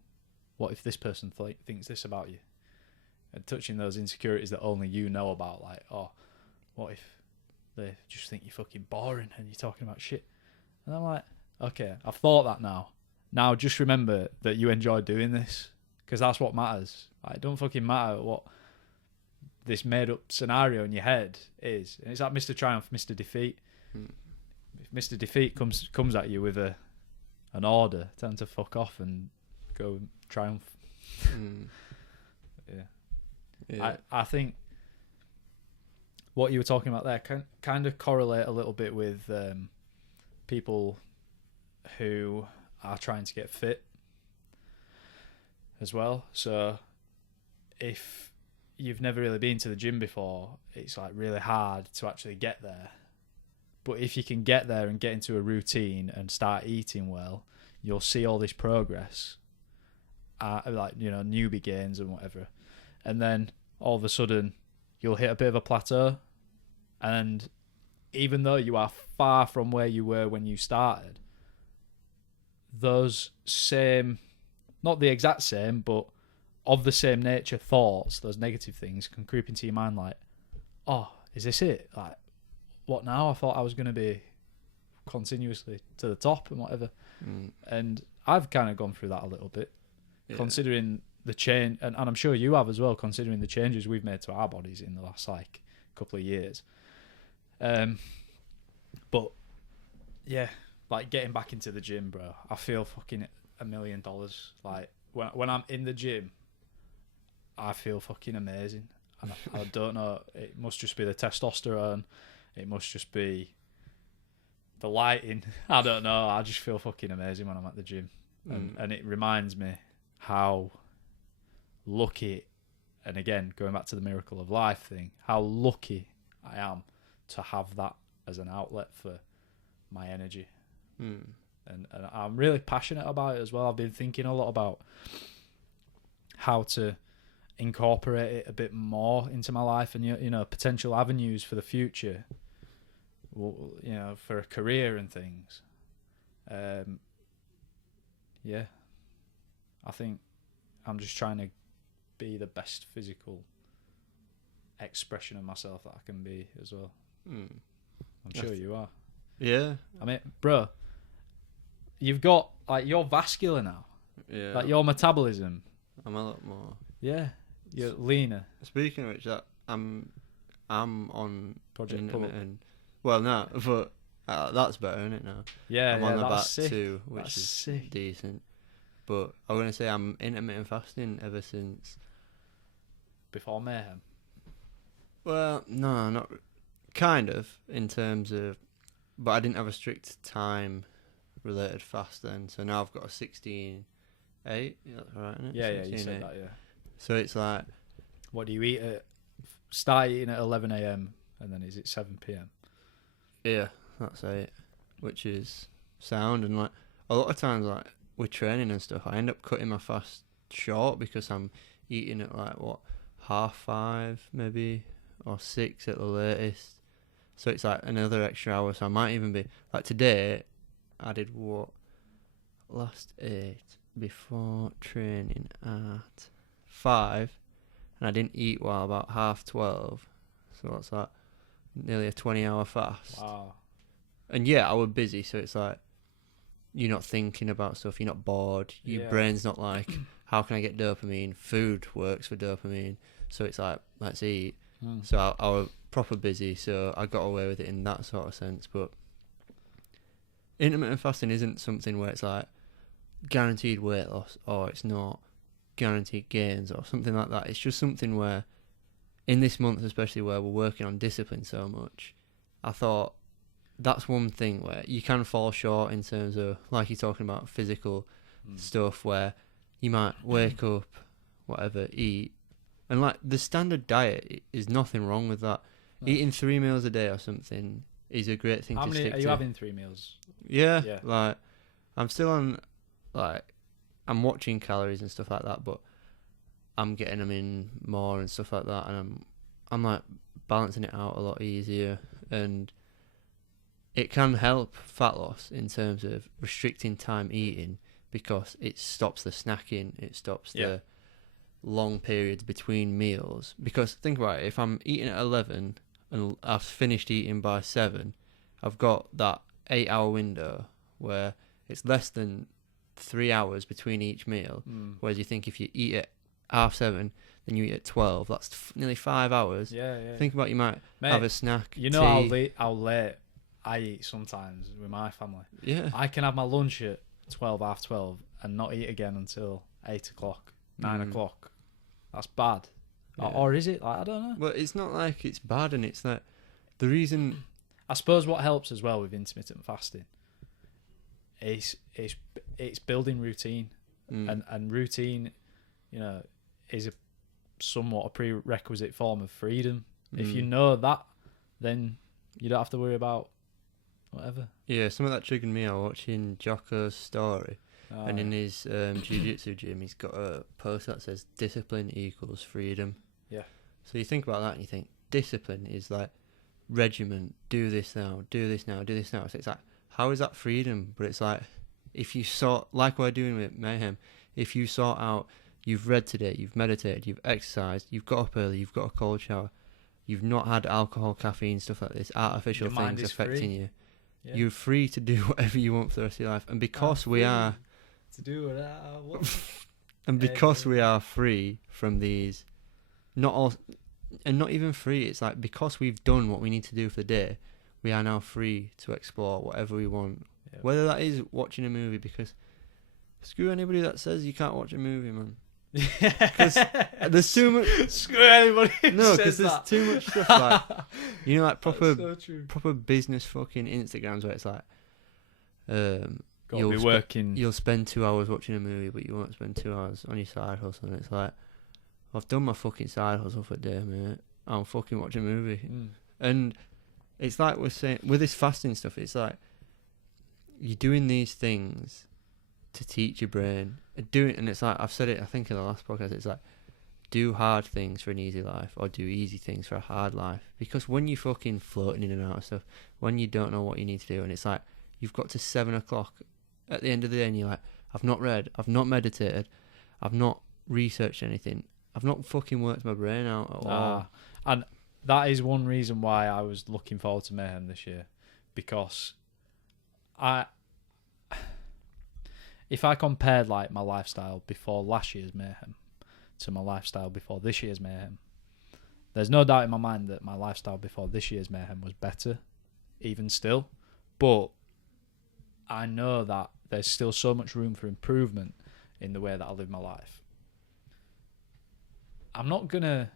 what if this person thinks this about you? And touching those insecurities that only you know about, like, oh, what if they just think you're fucking boring and you're talking about shit? And I'm like, okay, I've thought that now. Now just remember that you enjoy doing this, because that's what matters. Like, it don't fucking matter what this made up scenario in your head is. And it's like Mr. Triumph, Mr. Defeat. If Mr. Defeat comes at you with an order, tell him to fuck off and go triumph. Yeah. I think what you were talking about there can kind of correlate a little bit with people who are trying to get fit as well. So if you've never really been to the gym before, it's like really hard to actually get there. But if you can get there and get into a routine and start eating well, you'll see all this progress, like, newbie gains and whatever. And then all of a sudden you'll hit a bit of a plateau. And even though you are far from where you were when you started, those same, not the exact same, but of the same nature thoughts, those negative things can creep into your mind like, oh, is this it? Like, what now? I thought I was going to be continuously to the top and whatever. And I've kind of gone through that a little bit, considering the change, and I'm sure you have as well, considering the changes we've made to our bodies in the last couple of years. But yeah, like getting back into the gym, bro, I feel fucking $1 million. Like when I'm in the gym, I feel fucking amazing. And I don't know, it must just be the testosterone, it must just be the lighting. I don't know, I just feel fucking amazing when I'm at the gym. And it reminds me how lucky, and again, going back to the miracle of life thing, how lucky I am to have that as an outlet for my energy. And I'm really passionate about it as well. I've been thinking a lot about how to incorporate it a bit more into my life, and potential avenues for the future, for a career and things. I think I'm just trying to be the best physical expression of myself that I can be as well. I'm sure you are. Yeah. I mean, bro, you've got, like, you're vascular now. Yeah. Like, your metabolism. I'm a lot more. Yeah. You're leaner. Speaking of which, I'm on Project Pull. Well, no, but that's better, isn't it, now? Yeah, I'm on the back sick. too, which is sick. Decent. But I'm going to say I'm intermittent fasting ever since... Before Mayhem? Well, no, not... Kind of, in terms of... But I didn't have a strict time-related fast then, so now I've got a 16-8. Yeah, that's right, isn't it? Yeah, you said that, yeah. So it's like... What do you eat start eating at 11 a.m. and then is it 7 p.m? Yeah, that's it. Which is sound, and like a lot of times, like with training and stuff, I end up cutting my fast short because I'm eating at like 5:30 maybe, or 6 at the latest. So it's like another extra hour. So I might even be like today. I did last 8 before training at 5, and I didn't eat while about 12:30. So that's like nearly a 20-hour fast. Wow. And yeah, I was busy, so it's like you're not thinking about stuff, you're not bored, your brain's not like how can I get dopamine? Food works for dopamine. So it's like, let's eat. So I was proper busy, so I got away with it in that sort of sense. But intermittent fasting isn't something where it's like guaranteed weight loss, or it's not guaranteed gains or something like that. It's just something where, in this month especially, where we're working on discipline so much, I thought that's one thing where you can fall short in terms of, like you're talking about, physical stuff, where you might wake up, whatever, eat, and like the standard diet is nothing wrong with that. No. Eating 3 meals a day or something is a great thing to stick to. How many are you having 3 meals? Yeah, like I'm still on, like I'm watching calories and stuff like that, but I'm getting them in more and stuff like that, and I'm like balancing it out a lot easier, and it can help fat loss in terms of restricting time eating, because it stops the snacking, it stops the long periods between meals. Because think about it, if I'm eating at 11 and I've finished eating by 7, I've got that 8-hour window where it's less than 3 hours between each meal. Whereas you think if you eat at 7:30, then you eat at 12, that's nearly 5 hours. Yeah. Think about, you might have a snack. You know how late I eat sometimes with my family. Yeah. I can have my lunch at 12, and not eat again until 8 o'clock, 9 o'clock. That's bad. Yeah. Or is it? Like, I don't know. Well, it's not like it's bad, and it's like the reason. I suppose what helps as well with intermittent fasting is it's building routine, and routine, you know, is somewhat a prerequisite form of freedom. If you know that, then you don't have to worry about whatever. Yeah, some of that triggered me. I was watching Jocko's story, and in his jiu-jitsu gym, he's got a post that says discipline equals freedom. Yeah. So you think about that and you think discipline is like regiment, do this now, do this now, do this now. So it's like, how is that freedom? But it's like, if you sort, like we're doing with Mayhem, if you sort out, you've read today, you've meditated, you've exercised, you've got up early, you've got a cold shower, you've not had alcohol, caffeine, stuff like this, artificial things affecting you. Yeah. You're free to do whatever you want for the rest of your life. And because we are... to do what I want. And because we are free from these... Not all... And not even free, it's like because we've done what we need to do for the day, we are now free to explore whatever we want. Yeah. Whether that is watching a movie, because screw anybody that says you can't watch a movie, man. Because there's too much. Screw anybody who no, because there's too much stuff like, you know, like proper business fucking Instagrams where it's like, you'll spend 2 hours watching a movie, but you won't spend 2 hours on your side hustle. And it's like, I've done my fucking side hustle for a day, mate. I'm fucking watching a movie. And it's like we're saying with this fasting stuff, it's like you're doing these things to teach your brain. And it's like, I've said it, I think in the last podcast, it's like, do hard things for an easy life, or do easy things for a hard life. Because when you're fucking floating in and out of stuff, when you don't know what you need to do, and it's like, you've got to 7 o'clock at the end of the day, and you're like, I've not read, I've not meditated, I've not researched anything, I've not fucking worked my brain out at all. And that is one reason why I was looking forward to Mayhem this year, because if I compared like my lifestyle before last year's Mayhem to my lifestyle before this year's Mayhem, there's no doubt in my mind that my lifestyle before this year's Mayhem was better, even still. But I know that there's still so much room for improvement in the way that I live my life. I'm not going to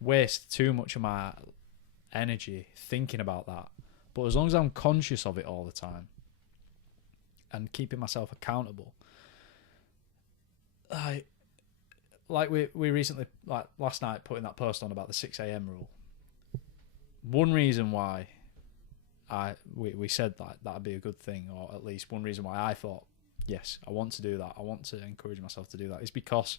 waste too much of my energy thinking about that. But as long as I'm conscious of it all the time and keeping myself accountable, like we recently, like last night, putting that post on about the 6 a.m. rule. One reason why we said that'd be a good thing, or at least one reason why I thought, yes, I want to do that, I want to encourage myself to do that, is because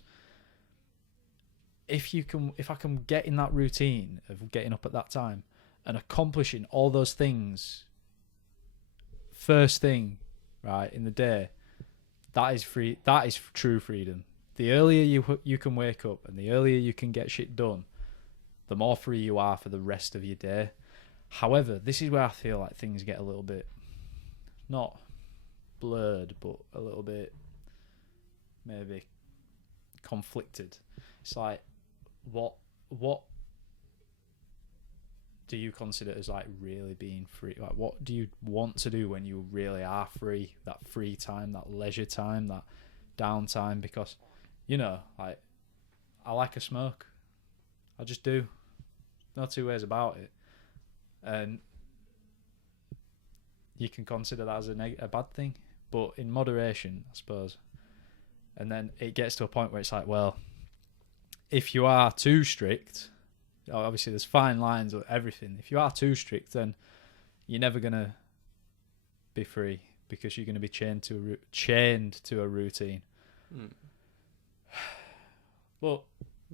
if I can get in that routine of getting up at that time and accomplishing all those things first thing, right, in the day, that is free. That is true freedom. The earlier you can wake up and the earlier you can get shit done, the more free you are for the rest of your day. However, this is where I feel like things get a little bit, not blurred, but a little bit maybe conflicted. It's like, what do you consider as like really being free? Like, what do you want to do when you really are free? That free time, that leisure time, that downtime. Because, you know, like, I like a smoke. I just do. No two ways about it. And you can consider that as a bad thing, but in moderation, I suppose. And then it gets to a point where it's like, well, if you are too strict, obviously there's fine lines of everything. If you are too strict, then you're never going to be free, because you're going to be chained to a routine. But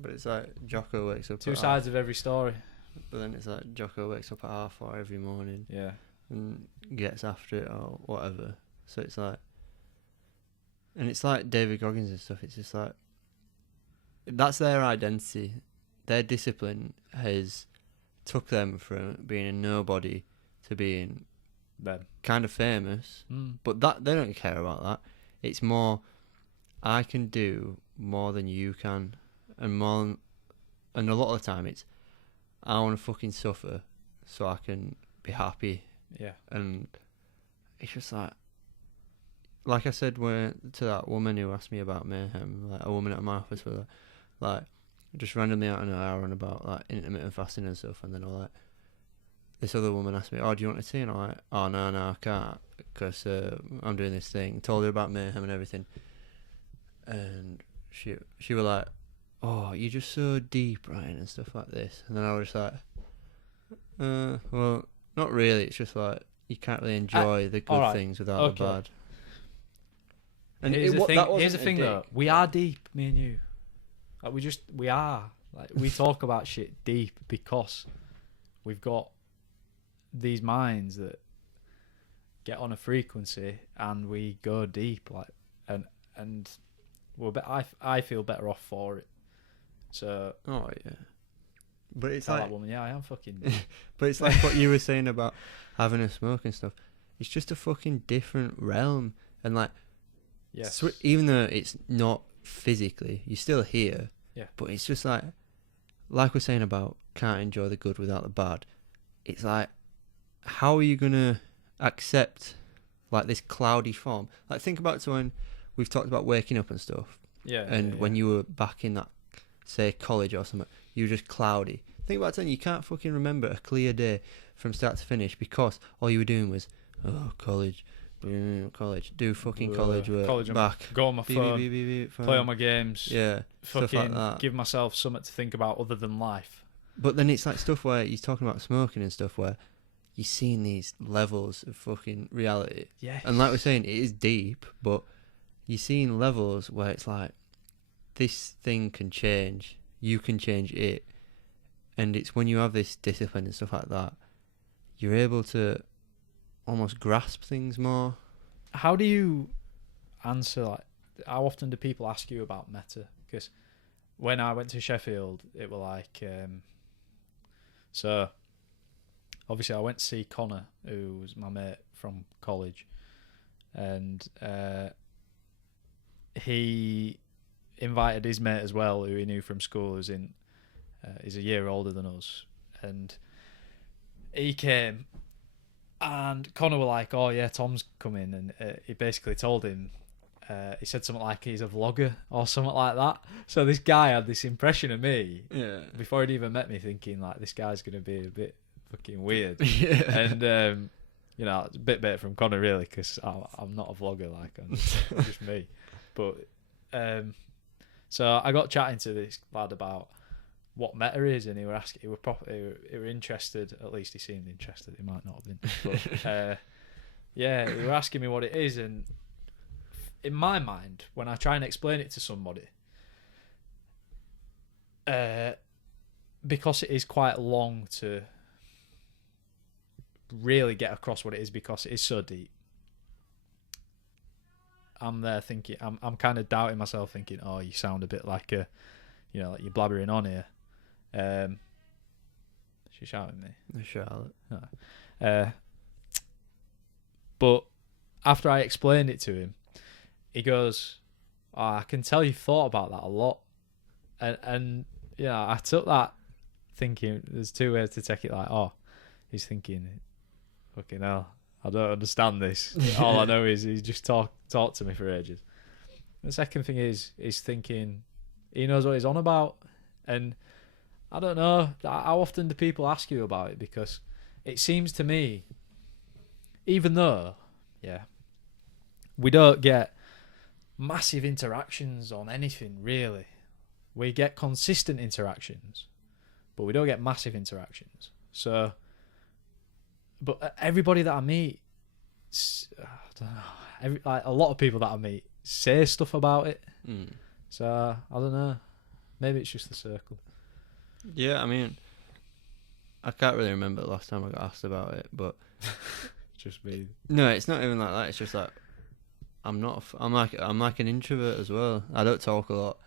it's like Jocko wakes up. Two sides of every story. But then it's like Jocko wakes up at 4:30 every morning. Yeah. And gets after it or whatever. So it's like, and it's like David Goggins and stuff. It's just like, that's their identity. Their discipline has took them from being a nobody to being kind of famous. But that they don't care about that. It's more, I can do more than you can, and a lot of the time it's, I want to fucking suffer so I can be happy. Yeah. And it's just like I said to that woman who asked me about Mayhem, like a woman at my office, was like just randomly out of nowhere on about like intermittent fasting and stuff, and then this other woman asked me, "Oh, do you want a tea?" And I'm like, "Oh no, I can't, because I'm doing this thing." Told her about Mayhem and everything, and she was like, "Oh, you're just so deep, Ryan," and stuff like this. And then I was like, well, not really. It's just like, you can't really enjoy the good things without the bad. And here's the thing though, we are deep, me and you. Like, we are. Like, we talk about shit deep because we've got these minds that get on a frequency and we go deep, like, and I feel better off for it. So. Oh yeah. But it's like that woman. Yeah, I am fucking. But it's like what you were saying about having a smoke and stuff. It's just a fucking different realm, and like, yes, even though it's not physically, you're still here. Yeah. But it's just like we're saying about can't enjoy the good without the bad. It's like, how are you gonna accept like this cloudy form? Like, think about it when we've talked about waking up and stuff. Yeah. And when you were back in that, say, college or something, you were just cloudy. Think about it then, you can't fucking remember a clear day from start to finish because all you were doing was, college, do fucking college work, back, go on my phone, play on my games, yeah, fucking stuff like that. Give myself something to think about other than life. But then it's like stuff where you're talking about smoking and stuff where you're seeing these levels of fucking reality. Yeah. And like we're saying, it is deep, but you're seeing levels where it's like, this thing can change, you can change it. And it's when you have this discipline and stuff like that, you're able to almost grasp things more. How do you answer, like, how often do people ask you about META? Because when I went to Sheffield, it were like, so obviously I went to see Connor, who was my mate from college, and he invited his mate as well, who he knew from school, who's he's a year older than us, and he came, and Connor were like, "Oh yeah, Tom's coming," and he basically told him, he said something like he's a vlogger or something like that. So this guy had this impression of me before he'd even met me, thinking like, this guy's gonna be a bit fucking weird. And you know, it's a bit better from Connor really, because I'm not a vlogger, like, I'm just me. But so I got chatting to this lad about what META is, and he were interested. At least he seemed interested. He might not have been. But, yeah, they were asking me what it is, and in my mind, when I try and explain it to somebody, because it is quite long to really get across what it is, because it is so deep, I'm there thinking, I'm kind of doubting myself, thinking, oh, you sound a bit like like you're blabbering on here. She's shouting at me. Charlotte. No. But after I explained it to him, he goes, I can tell you thought about that a lot, and yeah, I took that thinking there's two ways to take it. Like, oh, he's thinking, fucking hell, I don't understand this. All I know is he just talk to me for ages. The second thing is thinking he knows what he's on about, and I don't know how often do people ask you about it, because it seems to me, even though we don't get massive interactions on anything really, we get consistent interactions, but we don't get massive interactions. So, but everybody that I meet, I don't know, like a lot of people that I meet say stuff about it. So I don't know, maybe it's just the circle. Yeah, I mean, I can't really remember the last time I got asked about it, but just me. No, it's not even like that. It's just like I'm like an introvert as well. I don't talk a lot.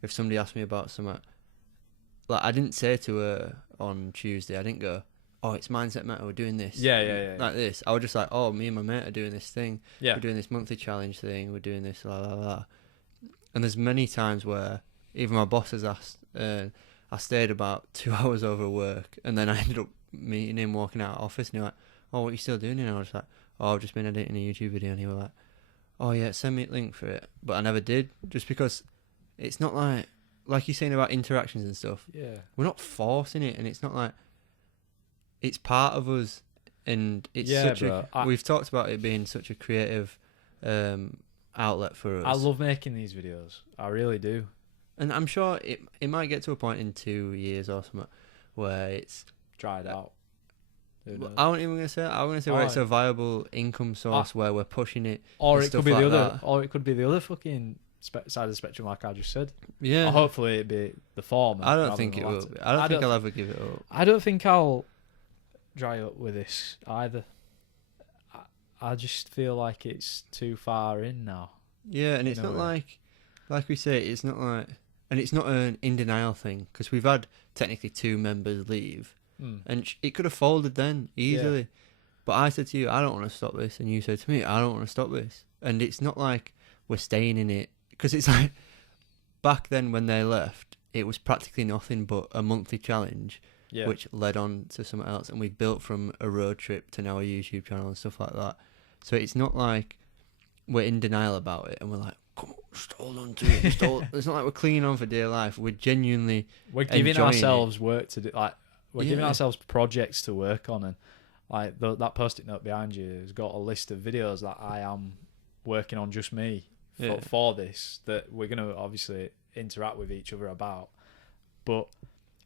If somebody asks me about something, like I didn't say to her on Tuesday, I didn't go, oh, it's Mindset Meta, we're doing this. Yeah. Like this. I was just like, oh, me and my mate are doing this thing. Yeah. We're doing this monthly challenge thing. We're doing this, la la la. And there's many times where even my boss has asked, I stayed about 2 hours over work, and then I ended up meeting him walking out of the office, and he was like, oh, what are you still doing? And I was like, oh, I've just been editing a YouTube video. And he was like, oh yeah, send me a link for it. But I never did, just because it's not like you're saying about interactions and stuff. Yeah. We're not forcing it, and it's not like, it's part of us, and it's we've talked about it being such a creative outlet for us. I love making these videos. I really do. And I'm sure it might get to a point in 2 years or something where it's dried out. I wasn't even gonna say that. I was gonna say where it's a viable income source where we're pushing it, or it could be like the other, that. Or it could be the other fucking side of the spectrum, like I just said. Yeah. Or hopefully it'd be the former. I don't think it will be. I don't think I'll ever give it up. I don't think I'll dry up with this either. I just feel like it's too far in now. Yeah, and it's not like we say, it's not like, and it's not an in denial thing, because we've had technically 2 members leave. And it could have folded then easily. Yeah. But I said to you, I don't want to stop this. And you said to me, I don't want to stop this. And it's not like we're staying in it. Because it's like, back then when they left, it was practically nothing but a monthly challenge, which led on to something else. And we built from a road trip to now a YouTube channel and stuff like that. So it's not like we're in denial about it and we're like, come on, just hold on to it. It's not like we're clinging on for dear life. We're genuinely giving ourselves work to do. Like, we're giving ourselves projects to work on, and like that post-it note behind you has got a list of videos that I am working on, just me for this, that we're going to obviously interact with each other about. But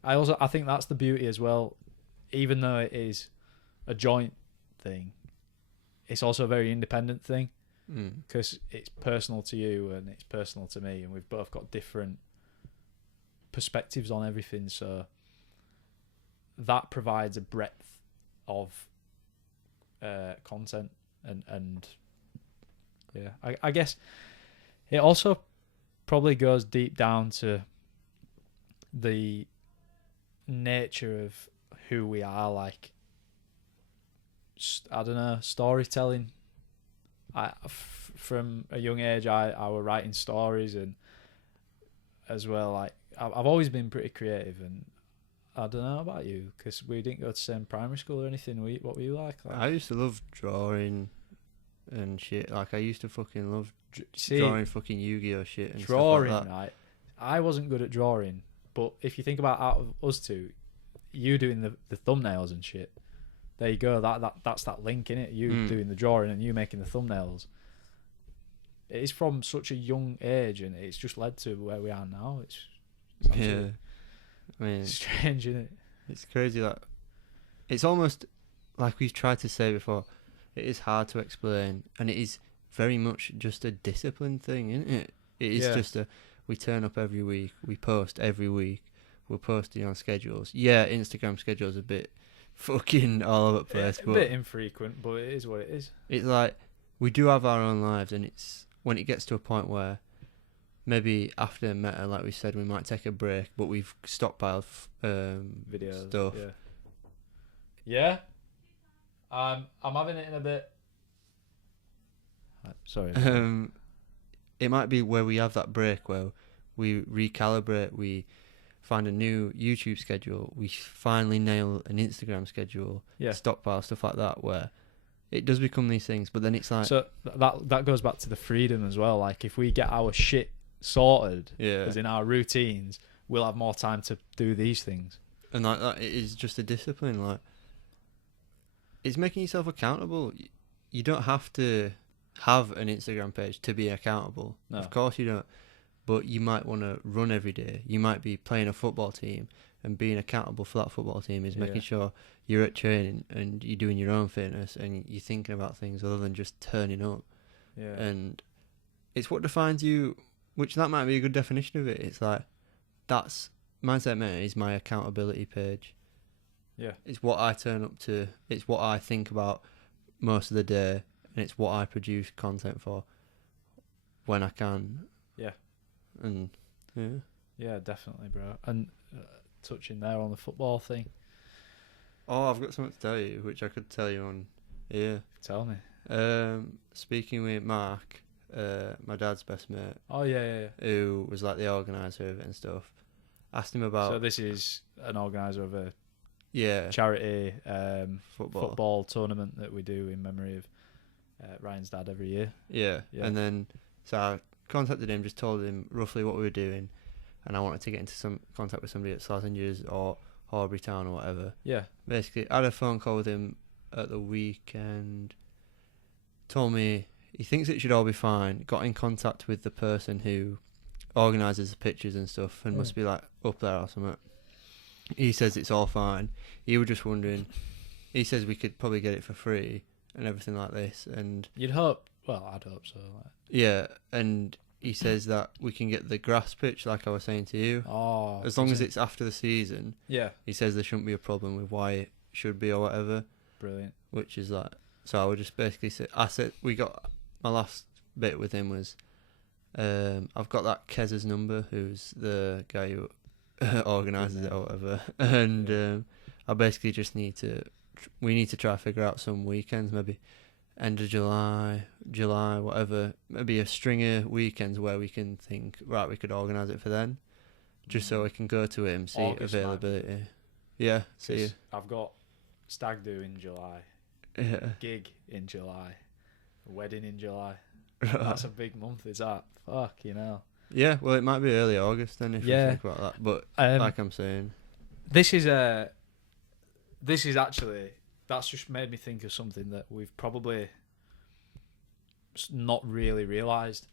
I think that's the beauty as well. Even though it is a joint thing, it's also a very independent thing, because it's personal to you and it's personal to me, and we've both got different perspectives on everything. So that provides a breadth of content, and I guess it also probably goes deep down to the nature of who we are. Like, I don't know, storytelling. From a young age, I were writing stories, and as well, like I've always been pretty creative. And I don't know about you, because we didn't go to the same primary school or anything. What were you like? I used to love drawing and shit. Like, I used to fucking love drawing fucking Yu-Gi-Oh shit and drawing, stuff like that. Right? I wasn't good at drawing, but if you think about out of us two, you doing the thumbnails and shit, there you go. That's that link, innit? You doing the drawing and you making the thumbnails. It is from such a young age, and it's just led to where we are now. It's I mean, strange, isn't it? It's crazy. Like, it's almost like we've tried to say before. It is hard to explain, and it is very much just a discipline thing, isn't it? It is just we turn up every week, we post every week, we're posting on schedules. Yeah, Instagram schedule's a bit fucking all over the place, but a bit infrequent, but it is what it is. It's like we do have our own lives, and it's when it gets to a point where maybe after Meta, like we said, we might take a break, but we've stockpiled videos stuff. Yeah. I'm having it in a bit. Sorry. it might be where we have that break where we recalibrate, we find a new YouTube schedule, we finally nail an Instagram schedule, stockpile, stuff like that, where it does become these things, but then it's like... So that goes back to the freedom as well. Like, if we get our shit sorted, as in our routines, we'll have more time to do these things. And like that, it is just a discipline. Like, it's making yourself accountable. You don't have to have an Instagram page to be accountable. No. Of course you don't. But you might want to run every day. You might be playing a football team, and being accountable for that football team is making sure you're at training and you're doing your own fitness and you're thinking about things other than just turning up. Yeah. And it's what defines you, which that might be a good definition of it. It's like, that's Mindset META is my accountability page. Yeah. It's what I turn up to. It's what I think about most of the day, and it's what I produce content for when I can. Yeah. And yeah, definitely, bro. And touching there on the football thing. Oh, I've got something to tell you, which I could tell you on here. Tell me. Speaking with Mark, my dad's best mate. Oh yeah. Who was like the organizer of it and stuff. Asked him about... So this is an organizer of a charity football tournament that we do in memory of Ryan's dad every year. Yeah. And then so I contacted him, just told him roughly what we were doing, and I wanted to get into some contact with somebody at Slazenger's or Horbury Town or whatever. Yeah. Basically, I had a phone call with him at the weekend. Told me he thinks it should all be fine. Got in contact with the person who organises the pictures and stuff, and must be like up there or something. He says it's all fine. He was just wondering. He says we could probably get it for free and everything like this. And you'd hope. Well, I'd hope so. Yeah, and he says that we can get the grass pitch, like I was saying to you. Oh, as long as it's after the season. Yeah. He says there shouldn't be a problem with why it should be or whatever. Brilliant. Which is like, so I would just basically say, we got, my last bit with him was, I've got that Kez's number, who's the guy who organises it or whatever, and I basically just need to, we need to try to figure out some weekends, maybe end of July, whatever, maybe a string of weekends where we can think, right, we could organise it for then, just so we can go to it and see August, availability. Man. Yeah, see you. I've got stag do in July, gig in July, wedding in July. That's a big month, is that? Fuck, you know. Yeah, well, it might be early August then if you think about that. But like I'm saying, this is actually, that's just made me think of something that we've probably not really realised.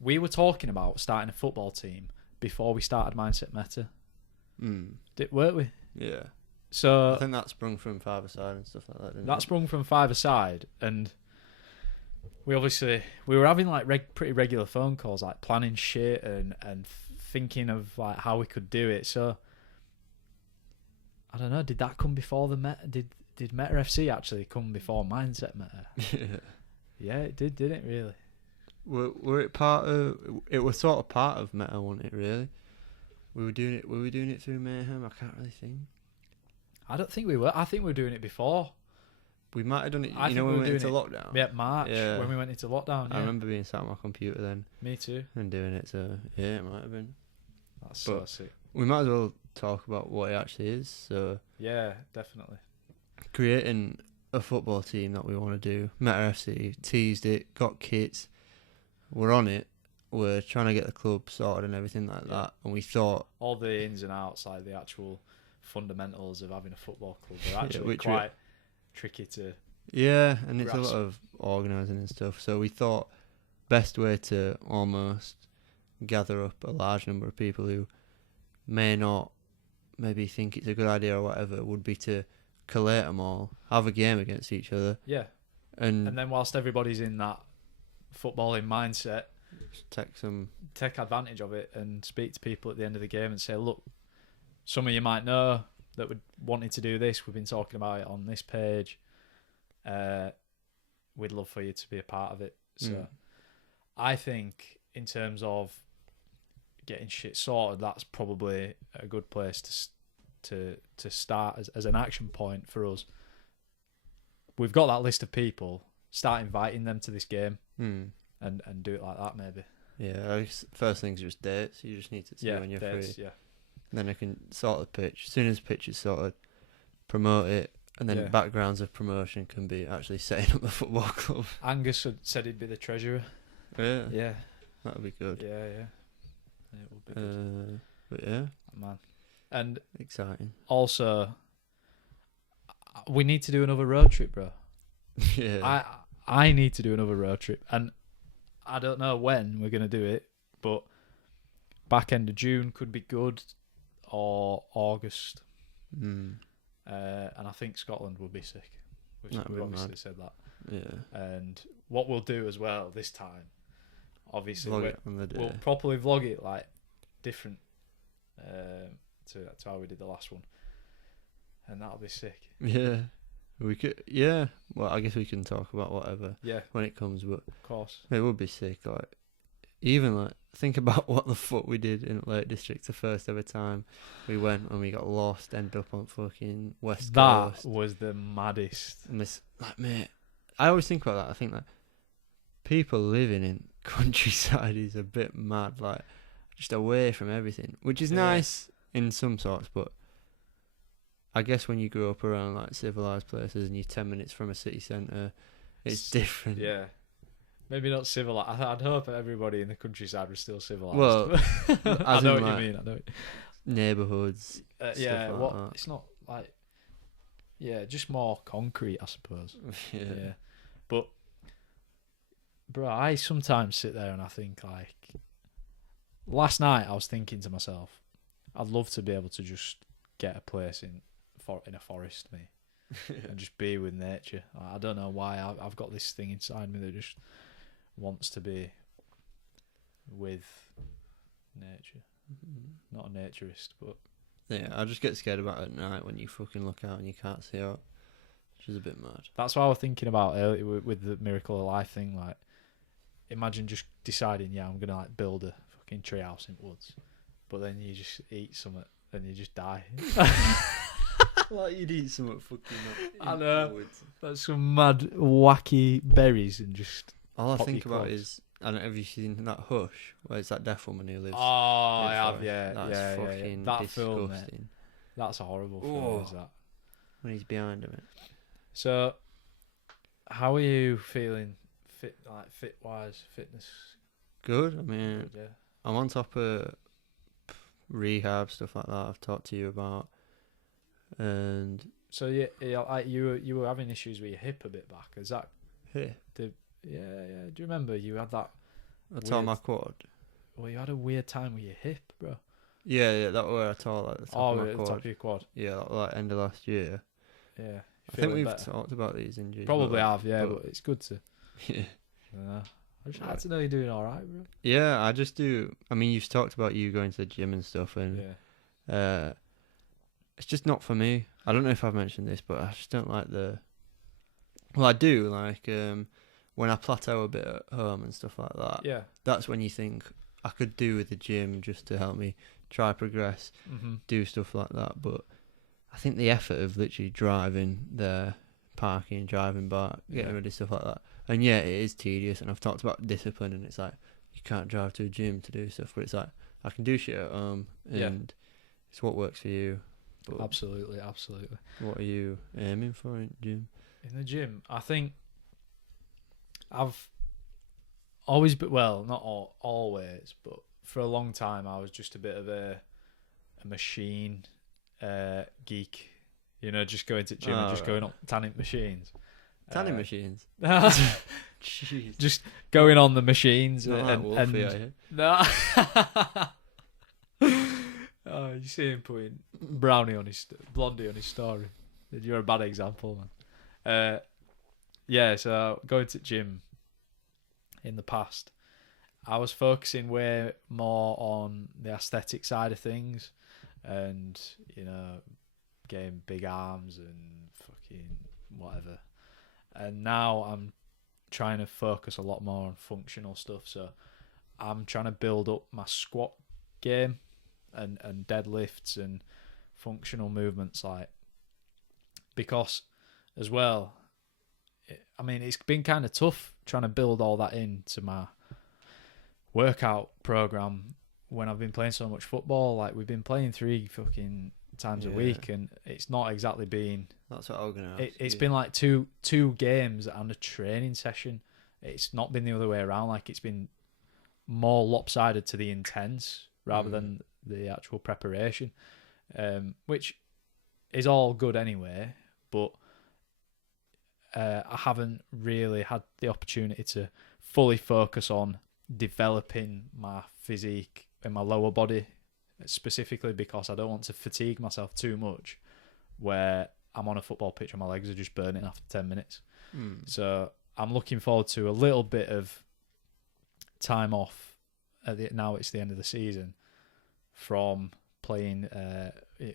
We were talking about starting a football team before we started Mindset META. Weren't we? Yeah. So I think that sprung from five-a-side and stuff like that, didn't it? That sprung from five-a-side, and we were having like pretty regular phone calls, like planning shit and thinking of like how we could do it. So I don't know, did that come before the META? Did META FC actually come before Mindset META? Yeah, it did, didn't it, really? Were it part of... It was sort of part of META, wasn't it, really? Were we doing it through Mayhem? I can't really think. I don't think we were. I think we were doing it before. We might have done it, when we went into lockdown. Yeah, March, when we went into lockdown. I remember being sat on my computer then. Me too. And doing it, so yeah, it might have been. That's so sick. We might as well talk about what it actually is. So yeah, definitely. Creating a football team that we want to do. META FC, teased it, got kits. We're on it. We're trying to get the club sorted and everything like that. And we thought... all the ins and outs, like the actual fundamentals of having a football club, are actually quite tricky to... Yeah, and it's a lot of organising and stuff. So we thought best way to almost gather up a large number of people who may not maybe think it's a good idea or whatever would be to collate them all, have a game against each other. Yeah. And then whilst everybody's in that footballing mindset, take advantage of it and speak to people at the end of the game and say, look, some of you might know that we wanted to do this. We've been talking about it on this page. We'd love for you to be a part of it. So I think in terms of getting shit sorted, that's probably a good place to start as an action point for us. We've got that list of people. Start inviting them to this game and do it like that, maybe. Yeah, first thing's just dates. You just need to see when you're dates, free. yeah. Then I can sort the pitch. As soon as the pitch is sorted, promote it, and then backgrounds of promotion can be actually setting up the football club. Angus said he'd be the treasurer. Yeah. Yeah. That would be good. Yeah. It would be good. But yeah. Man. And exciting. Also, we need to do another road trip, bro. Yeah. I need to do another road trip, and I don't know when we're gonna do it, but back end of June could be good, or August. And I think Scotland will be sick. We've obviously said that. Yeah. And what we'll do as well this time, obviously, we'll properly vlog it like different to how we did the last one, and that'll be sick. Yeah. We could, yeah. Well, I guess we can talk about whatever. Yeah. When it comes, but of course, it would be sick. Like, even like think about what the fuck we did in Lake District the first ever time we went and we got lost, ended up on fucking West Coast. That was the maddest. Like, mate, I always think about that. I think like people living in countryside is a bit mad. Like, just away from everything, which is nice in some sorts, but I guess when you grow up around like civilized places and you're 10 minutes from a city centre, it's different. Yeah. Maybe not civilized. I'd hope everybody in the countryside was still civilized. Well, I know what you mean. I know. Neighbourhoods. Yeah. Like what? that. It's not like. Yeah, just more concrete, I suppose. Yeah. But, bro, I sometimes sit there and I think like. Last night I was thinking to myself, I'd love to be able to just get a place in a forest, and just be with nature. I don't know why I've got this thing inside me that just wants to be with nature. Not a naturist, but yeah, I just get scared about it at night when you fucking look out and you can't see out, which is a bit mad. That's what I was thinking about earlier with the Miracle of Life thing. Like, imagine just deciding, I'm gonna like build a fucking treehouse in woods, but then you just eat something and you just die. Like you'd eat some fucking. I know. That's some mad wacky berries and just. All I think about is, I don't know if you've seen that Hush, where it's that deaf woman who lives. Oh, I have, yeah. That's fucking That disgusting. film, that's a horrible film, is that? When he's behind him. So, how are you feeling? Fit-wise, fitness. Good. I mean, yeah. I'm on top of rehab stuff like that. I've talked to you about. And so you were having issues with your hip a bit back. Is that hip? Yeah. Do you remember you had that? I tore my quad. Well, you had a weird time with your hip, bro. Yeah, that was where I tore like the top of my at quad. The top of your quad. Yeah, like end of last year. Yeah. I think we've talked about these injuries. Probably have, but it's good to. Yeah. I just had to know you're doing all right, bro. Yeah, I just do. I mean, you've talked about you going to the gym and stuff, and it's just not for me. I don't know if I've mentioned this, but I just don't like the. Well, I do like when I plateau a bit at home and stuff like that. Yeah. That's when you think I could do with the gym just to help me try progress, do stuff like that. But I think the effort of literally driving there, parking, driving back, getting ready, stuff like that. And yeah, it is tedious. And I've talked about discipline, and it's like you can't drive to a gym to do stuff, but it's like I can do shit at home, and it's what works for you. But absolutely. What are you aiming for in the gym? In the gym, I think I've always been, well, not always, but for a long time I was just a bit of a machine geek. You know, just going to the gym and just going up tanning machines. Tanning machines? Jeez. Just going on the machines. No. Oh, you see him putting Blondie on his story. You're a bad example, man. So going to the gym in the past, I was focusing way more on the aesthetic side of things, and getting big arms and fucking whatever. And now I'm trying to focus a lot more on functional stuff. So I'm trying to build up my squat game and deadlifts and functional movements, because as well, it's been kind of tough trying to build all that into my workout program when I've been playing so much football. Like, we've been playing 3 fucking times a week, and it's not exactly been... That's what I was going to ask. It's been like two games and a training session. It's not been the other way around. Like, it's been more lopsided to the intense rather than the actual preparation, which is all good anyway, but I haven't really had the opportunity to fully focus on developing my physique in my lower body, specifically because I don't want to fatigue myself too much where I'm on a football pitch and my legs are just burning after 10 minutes. So I'm looking forward to a little bit of time off now it's the end of the season from playing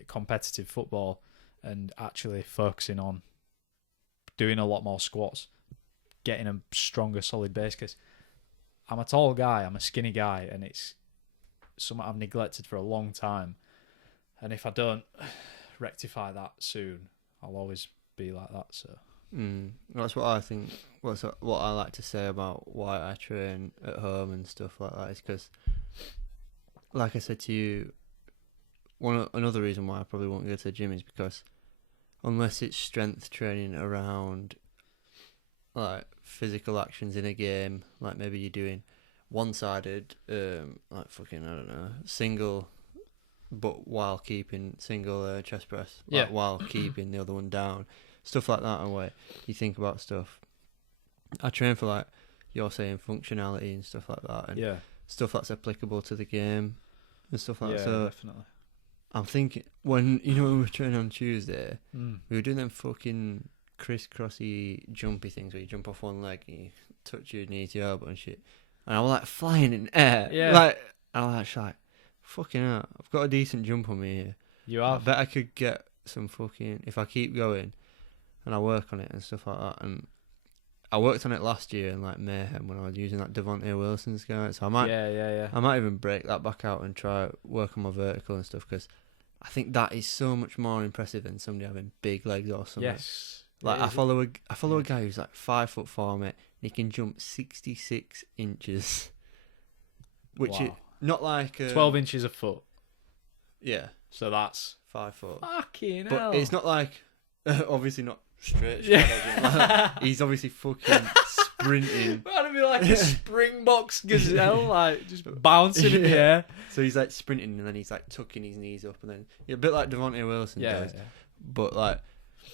competitive football and actually focusing on doing a lot more squats, getting a stronger solid base, because I'm a tall guy, I'm a skinny guy, and it's something I've neglected for a long time, and if I don't rectify that soon, I'll always be like that. So that's what I think. What I like to say about why I train at home and stuff like that is because, like I said to you, another reason why I probably won't go to the gym is because unless it's strength training around like physical actions in a game, like maybe you're doing one-sided, like fucking, I don't know, single, but while keeping single chest press, like while keeping the other one down, stuff like that. And where you think about stuff, I train for, like you're saying, functionality and stuff like that, and stuff that's applicable to the game and stuff like that. So definitely. I'm thinking when we were training on Tuesday, we were doing them fucking crisscrossy jumpy things where you jump off one leg and you touch your knee to your elbow and shit. And I was like flying in air. Yeah. Like, I was like, fucking hell, I've got a decent jump on me here. You have? I bet I could get some fucking, if I keep going and I work on it and stuff like that. And I worked on it last year in like Mayhem when I was using that Devontae Wilson's guy. So I might, I might even break that back out and try work on my vertical and stuff, because I think that is so much more impressive than somebody having big legs or something. Yes. Like I follow a guy who's like 5'4", mate, and he can jump 66 inches, which is not like 12 inches a foot. Yeah, so that's 5 foot. Fucking but hell. It's not like obviously not straight. He's obviously fucking sprinting. That'd be like a Springboks gazelle, like just bouncing in the air. So he's like sprinting and then he's like tucking his knees up, and then a bit like Devontae Wilson does. But like,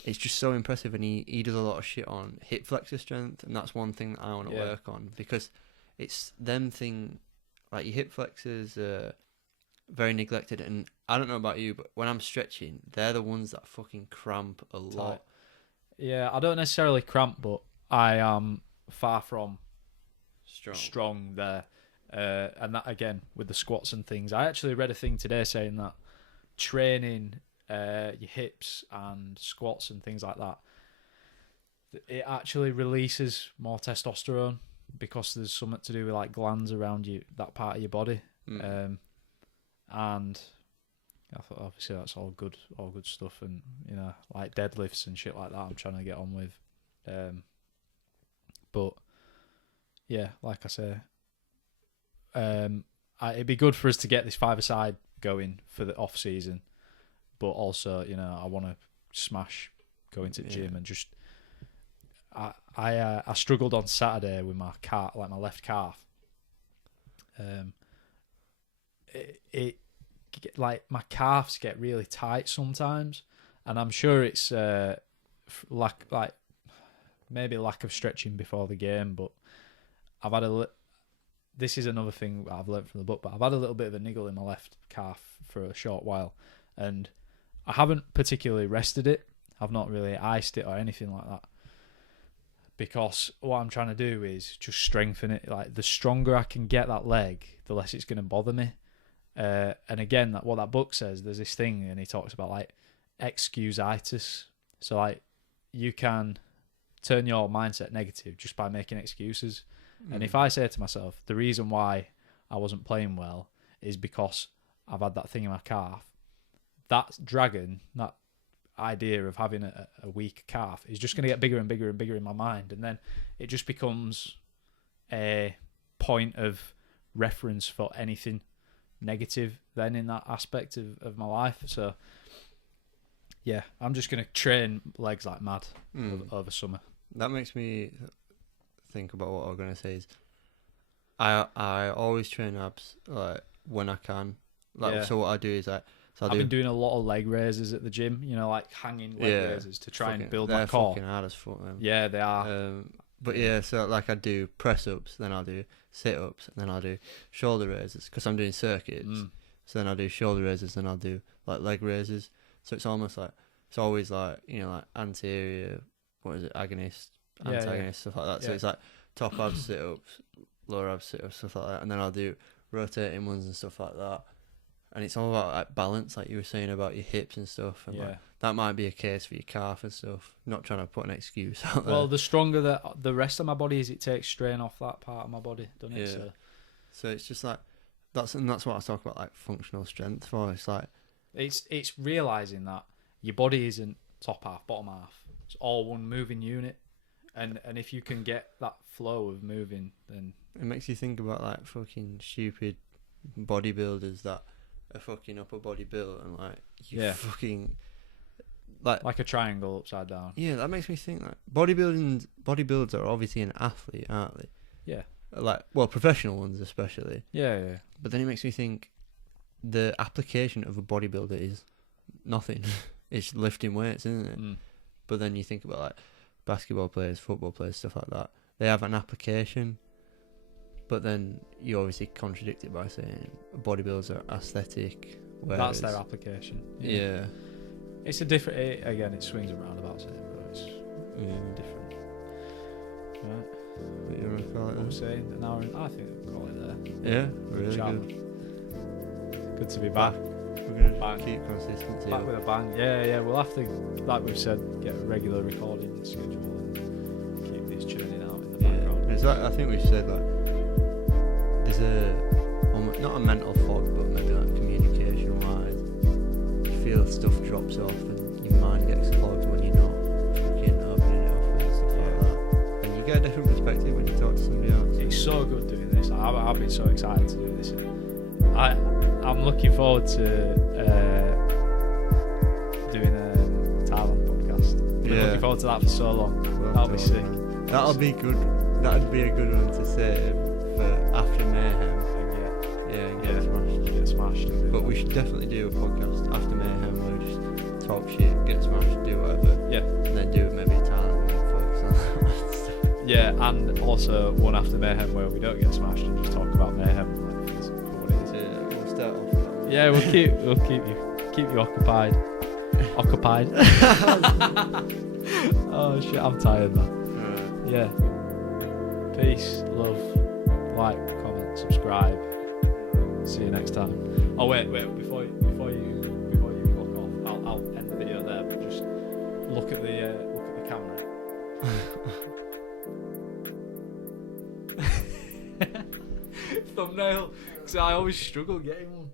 it's just so impressive, and he does a lot of shit on hip flexor strength, and that's one thing that I want to work on, because it's them thing, like your hip flexors are very neglected, and I don't know about you, but when I'm stretching, they're the ones that fucking cramp a lot. Yeah, I don't necessarily cramp, but I am far from strong there. And that, again, with the squats and things, I actually read a thing today saying that training your hips and squats and things like that, it actually releases more testosterone, because there's something to do with like glands around that part of your body. And I thought obviously that's all good stuff, and like deadlifts and shit like that I'm trying to get on with. But yeah, like I say, it'd be good for us to get this 5-a-side going for the off season, but also I want to smash going to the gym, and just I struggled on Saturday with my calf, like my left calf. Like my calves get really tight sometimes, and I'm sure it's maybe lack of stretching before the game, but I've had this is another thing that I've learned from the book, but I've had a little bit of a niggle in my left calf for a short while, and I haven't particularly rested it. I've not really iced it or anything like that, because what I'm trying to do is just strengthen it. Like, the stronger I can get that leg, the less it's going to bother me. And again, what that book says, there's this thing, and he talks about like excusitis. So like, you can turn your mindset negative just by making excuses. And if I say to myself, the reason why I wasn't playing well is because I've had that thing in my calf, that dragon, that idea of having a weak calf is just going to get bigger and bigger and bigger in my mind, and then it just becomes a point of reference for anything negative then in that aspect of my life. So yeah, I'm just gonna train legs like mad over summer. That makes me think about what I was gonna say. Is I always train abs like when I can. Like so, what I do is like I've been doing a lot of leg raises at the gym. You know, like hanging leg raises to try and build my core. They're fucking hard as fuck, man. Yeah, they are. But yeah, so like I do press ups, then I'll do sit ups, and then I'll do shoulder raises because I'm doing circuits. So then I'll do shoulder raises, then I'll do like leg raises. So it's almost like it's always like, you know, like anterior, what is it, agonist, antagonist, stuff like that. So it's like top abs sit ups, lower abs sit ups, stuff like that, and then I'll do rotating ones and stuff like that. And it's all about like balance, like you were saying about your hips and stuff. And like, that might be a case for your calf and stuff. Not trying to put an excuse out there. Well, the stronger the rest of my body is, it takes strain off that part of my body, doesn't it? Yeah. So it's just like that's what I talk about, like functional strength for. It's like it's realizing that your body isn't top half, bottom half. It's all one moving unit. And if you can get that flow of moving, then it makes you think about like fucking stupid bodybuilders that a fucking upper body built and like you fucking like a triangle upside down. Yeah, that makes me think like bodybuilders are obviously an athlete, aren't they? Yeah. Like, well, professional ones especially. Yeah. But then it makes me think the application of a bodybuilder is nothing. It's lifting weights, isn't it? But then you think about like basketball players, football players, stuff like that. They have an application. But then you obviously contradict it by saying bodybuilders are aesthetic. That's their application. Yeah. It's a different... Again, it swings and roundabouts, but it's different. Right. What you want to call it? What we're saying? An hour and... I think we'll call it there. Yeah, really good. Good to be back. We're going to keep consistency. Back with a bang. Yeah. We'll have to, like we've said, get a regular recording schedule and keep these churning out in the background. It's like, I think we've said that there's not a mental fog, but maybe like communication wise, you feel stuff drops off and your mind gets clogged when you're not fucking opening it up and stuff like that. And you get a different perspective when you talk to somebody else. It's so good doing this. I've been so excited to do this. I'm looking forward to doing a Thailand podcast. I've been looking forward to that for so long. That'll be sick. That'll be good. That'd be a good one to say for after Mayhem. And get smashed. But we should definitely do a podcast after Mayhem where we just talk shit, get smashed, do whatever. Yeah. And then do maybe a Thailand and focus on that. Yeah, and also one after Mayhem where we don't get smashed and just talk about Mayhem. Like, for what it is. Yeah, we'll start off with that. Yeah, we'll keep you occupied. Occupied. Oh shit, I'm tired, man. Right. Yeah. Peace, love, like, comment, subscribe. See you next time. Oh wait, before you walk off, I'll end the video there, but just look at the camera. Thumbnail, because I always struggle getting one.